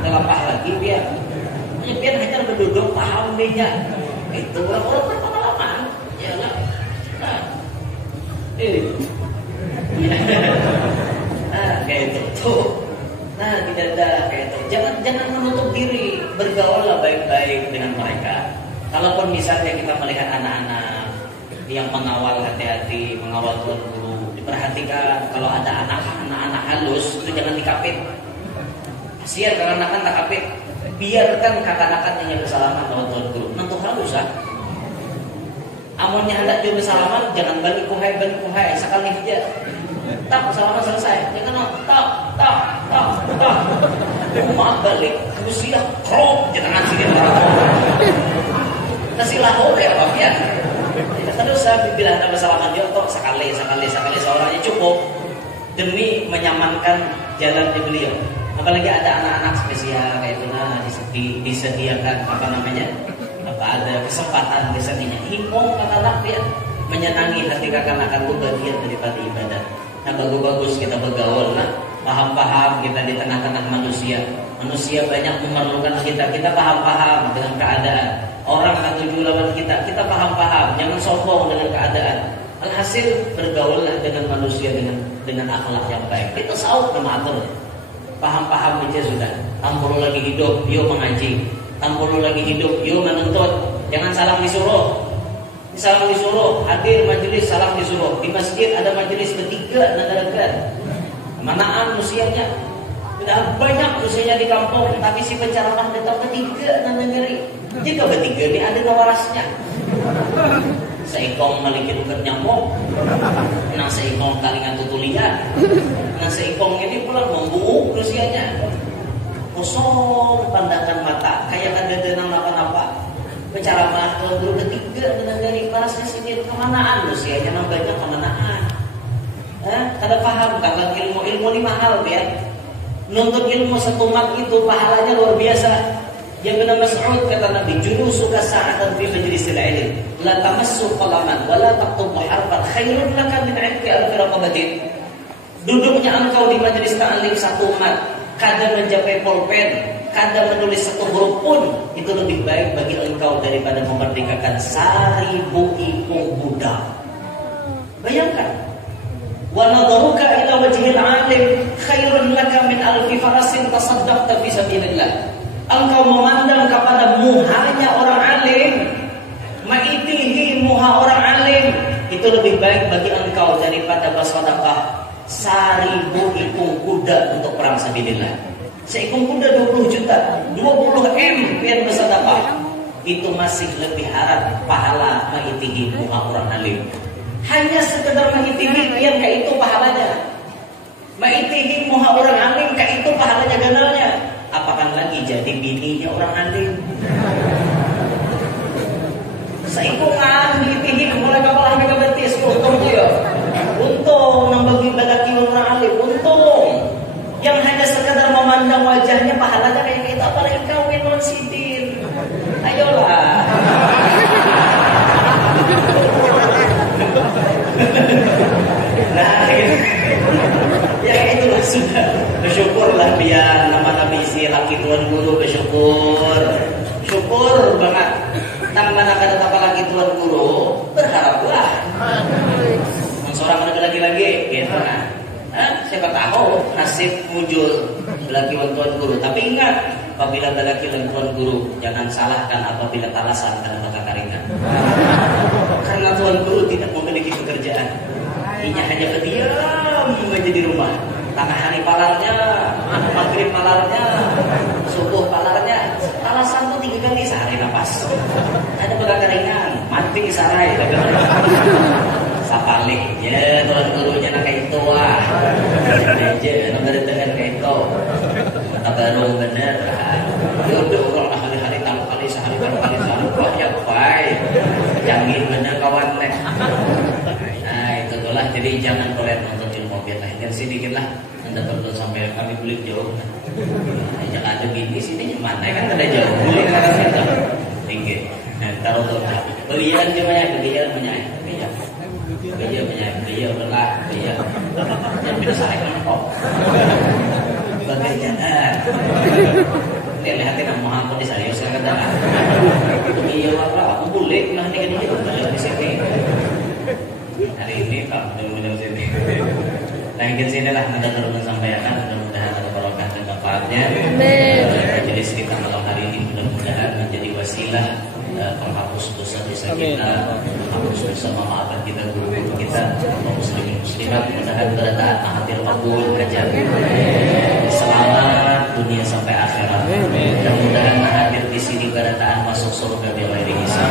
Ada lapah lagi, biar hanya berduduk, paham dia. Itu orang-orang berpengalaman, ya lah. Kayak itu tuh. Nah, tidak ada kayak itu. Jangan menutup diri, bergaullah baik-baik dengan mereka. Kalaupun misalnya kita melihat anak-anak yang mengawal hati-hati, mengawal tuan guru, diperhatikan. Kalau ada anak-anak halus, itu jangan dikapit. Kasihan kalau anak-anak tak kapit. Biarkan kakak-kakak yang bersalaman dengan tuan guru. Nanti halus ah. Amunnya hendak juga bersalaman, jangan balik kuhai. Sekali aja. Tak bersalaman selesai. Jangan tak. Maaf balik. Usia krop jangan sini. Kasih lahu ya Pak ya. Terus saya bilang ada bersalaman dia toh sekali seorangnya cukup demi menyamankan jalan di beliau. Apalagi ada anak-anak spesial kayak itu, nah disediakan ada kesempatan biasanya himong kakak dia menyenangi hati kakak-kakak itu bagian daripada ibadah. Nah bagus kita bergaul lah, paham kita di tengah-tengah manusia banyak memerlukan kita paham dengan keadaan. Orang akan tuju lawan kita paham, jangan sombong dengan keadaan. Alhasil bergaullah dengan manusia dengan akhlak yang baik. Itu saut nama atur. Paham aja sudah. Tampuru lagi hidup, yuk mengaji. Tampuru lagi hidup, yuk menuntut. Jangan salam disuruh. Hadir majelis salam disuruh. Di masjid ada majelis bertiga negara-negara. Manaan usianya. Sudah banyak usianya di kampung, tapi si penceramah datang ketiga negeri. Jika bertiga ini ada nawarasnya. Seikong malikin ukat nyamuk, nang seikong talingan tutulian, nang seikong ini pula membuuk usianya. Kosong pandangan mata, kayak ada denang apa-apa. Penceramah tuan guru ketiga dari parasnya sini kemanaan usianya nang banyak kemanaan. Kada paham kakak ilmu ini mahal ya. Nuntut ilmu 1 mat itu pahalanya luar biasa. Yang benar Mas'ud kata Nabi, julusuka sa'atan fi majlisil ilm, la tamassu qalaman wa la taqtubu harfan khairun laka min 'ilmi alfi raqabatin. Duduknya engkau di majelis ta'lim 1 mat, kada mencapai pulpen, kada menulis 1 huruf pun, itu lebih baik bagi engkau daripada memerdekakan 1000 ipung budak. Bayangkan, wa nadharuka ila wajhil 'alim khairun laka min alfi farasin tasaddaqta fi sabilillah. Engkau memandang kepada muhanya orang alim, maitihi muha orang alim, itu lebih baik bagi engkau daripada bersedekah 1000 ipung kuda untuk perang sabilillah. Seikung kuda 20 juta, 20 M pian bersedekah. Itu masih lebih harap pahala maitihi muha orang alim. Hanya sekedar maitihi pian ka itu pahalanya. Maitihi muha orang alim ka itu pahalanya ganalnya. Apakah lagi jadi bininya orang alim? Saikungan ditihi mulai kepala mereka betis. Untung tuh ya. Untung nang bagi balaki orang alim. Untung. Yang hanya sekadar memandang wajahnya pahalanya kayak gitu. Apalagi kawin non sidin. Ayolah. Nah, ya itulah sudah. Bersyukurlah biar nama Nabi si laki tuan guru bersyukur. Syukur banget. Nang mana kata laki tuan guru, berharaplah. Seorang lagi-lagi gitu nah. Siapa tahu nasib muncul laki tuan guru. Tapi ingat, apabila laki tuan guru, jangan salahkan apabila talasan karena mata karingan. Karena tuan guru tidak memiliki pekerjaan. Inya hanya berdiam aja di rumah. Tengah hari palarnya, maghrib palarnya, subuh palarnya. Alasan tuh 3 kali sehari napas. Ada beberapa ringan, mati sarai. Sapalik, ya tuan gurunya nak kayak itu wah. Aja, nomor dengan kayak itu. Mata baru bener. Yaudah kalau hari-hari tamu kali sehari kali sehari. Wah ya baik. Jangan bener kawan nek. Nah itu itulah. Jadi jangan boleh nonton ilmu biar dan sedikit lah. Anda perlu sampai kami kulit jauh. Jangan ada bini sini mana kan ada jauh. Kulit kan ada tinggi. Taruh tuh. Belian gimana? Belian banyak. Beliau belah. Yang bisa saya kok. Bagaimana? Ini lihatin kamu aku di saya kata. Iya apa? Aku boleh nah ini di sini. Hari ini Pak benar-benar sini. Nah, sini lah kita terus menyampaikan, mudah-mudahan ada barokah dan manfaatnya. Jadi kita malam hari ini mudah-mudahan menjadi wasilah penghapus dosa-dosa kita, menghapus dosa memaafkan kita guru-guru kita, kaum muslimin muslimat, mudah-mudahan bertaat hadir kabul kajian. Selamat dunia sampai akhirat. Mudah-mudahan hadir di sini bertaat masuk surga bighairi hisab.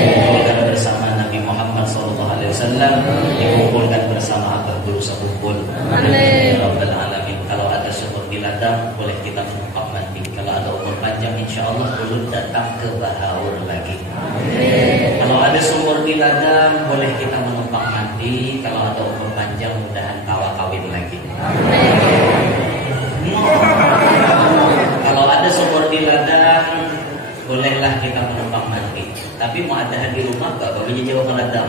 Dikumpulkan bersama Nabi Muhammad SAW, dikumpulkan bersama atas guru sekumpul. Amin. Rabbal alamin. Kalau ada sumur di ladang, boleh kita menumpang mandi. Kalau ada umur panjang, insya Allah belum datang ke bahaur lagi. Amin. Kalau ada sumur di ladang, boleh kita menumpang mandi. Kalau ada umur panjang, mudahan tawa kawin lagi. Amin. Kalau ada sumur di ladang, bolehlah kita menumpang mandi. Tapi mau ada di rumah gak baginya jauh ke ladang.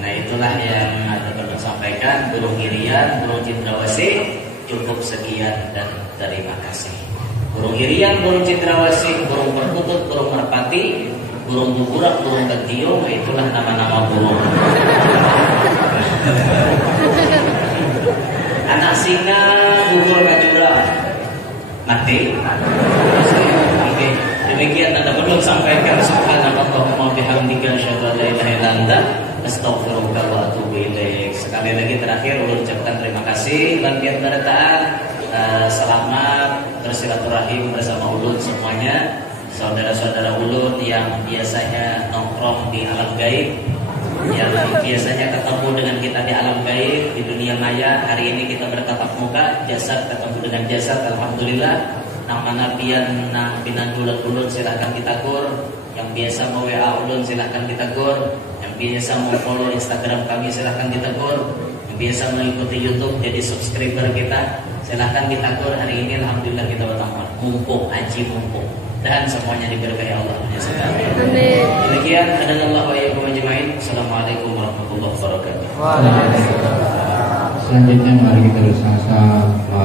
Nah itulah yang ada perlu sampaikan. Burung irian, burung cendrawasih, cukup sekian dan terima kasih. Burung irian, burung cendrawasih, burung perkutut, burung merpati, burung buburak, burung ketiung, itulah nama-nama burung. Anak singa, gugur kajura, mati. Oke, demikian anda perlu sampaikan. Subhanallahumma bihamdika asyhadu an la ilaha illa anta astaghfiruka wa atubu ilaik. Sekali lagi terakhir ulun ucapkan terima kasih dan biar bertaat selamat bersilaturahim bersama ulun semuanya. Saudara-saudara ulun yang biasanya nongkrong di alam gaib, yang biasanya ketemu dengan kita di alam gaib, di dunia maya, hari ini kita bertatap muka, jasad ketemu dengan jasad, alhamdulillah. Nang mana pian nang pinan ulun silahkan ditakur. Yang biasa mau WA ulun silahkan ditakur. Yang biasa mau follow Instagram kami silahkan ditakur. biasa mengikuti YouTube jadi subscriber kita, silahkan ditakur hari ini. Alhamdulillah kita bertambah mumpung haji mumpung dan semuanya diberkahi Allah. Amin. Demikian hadanallahu wa iyyakum ajmain. Assalamualaikum warahmatullahi wabarakatuh. Selanjutnya mari kita bersama-sama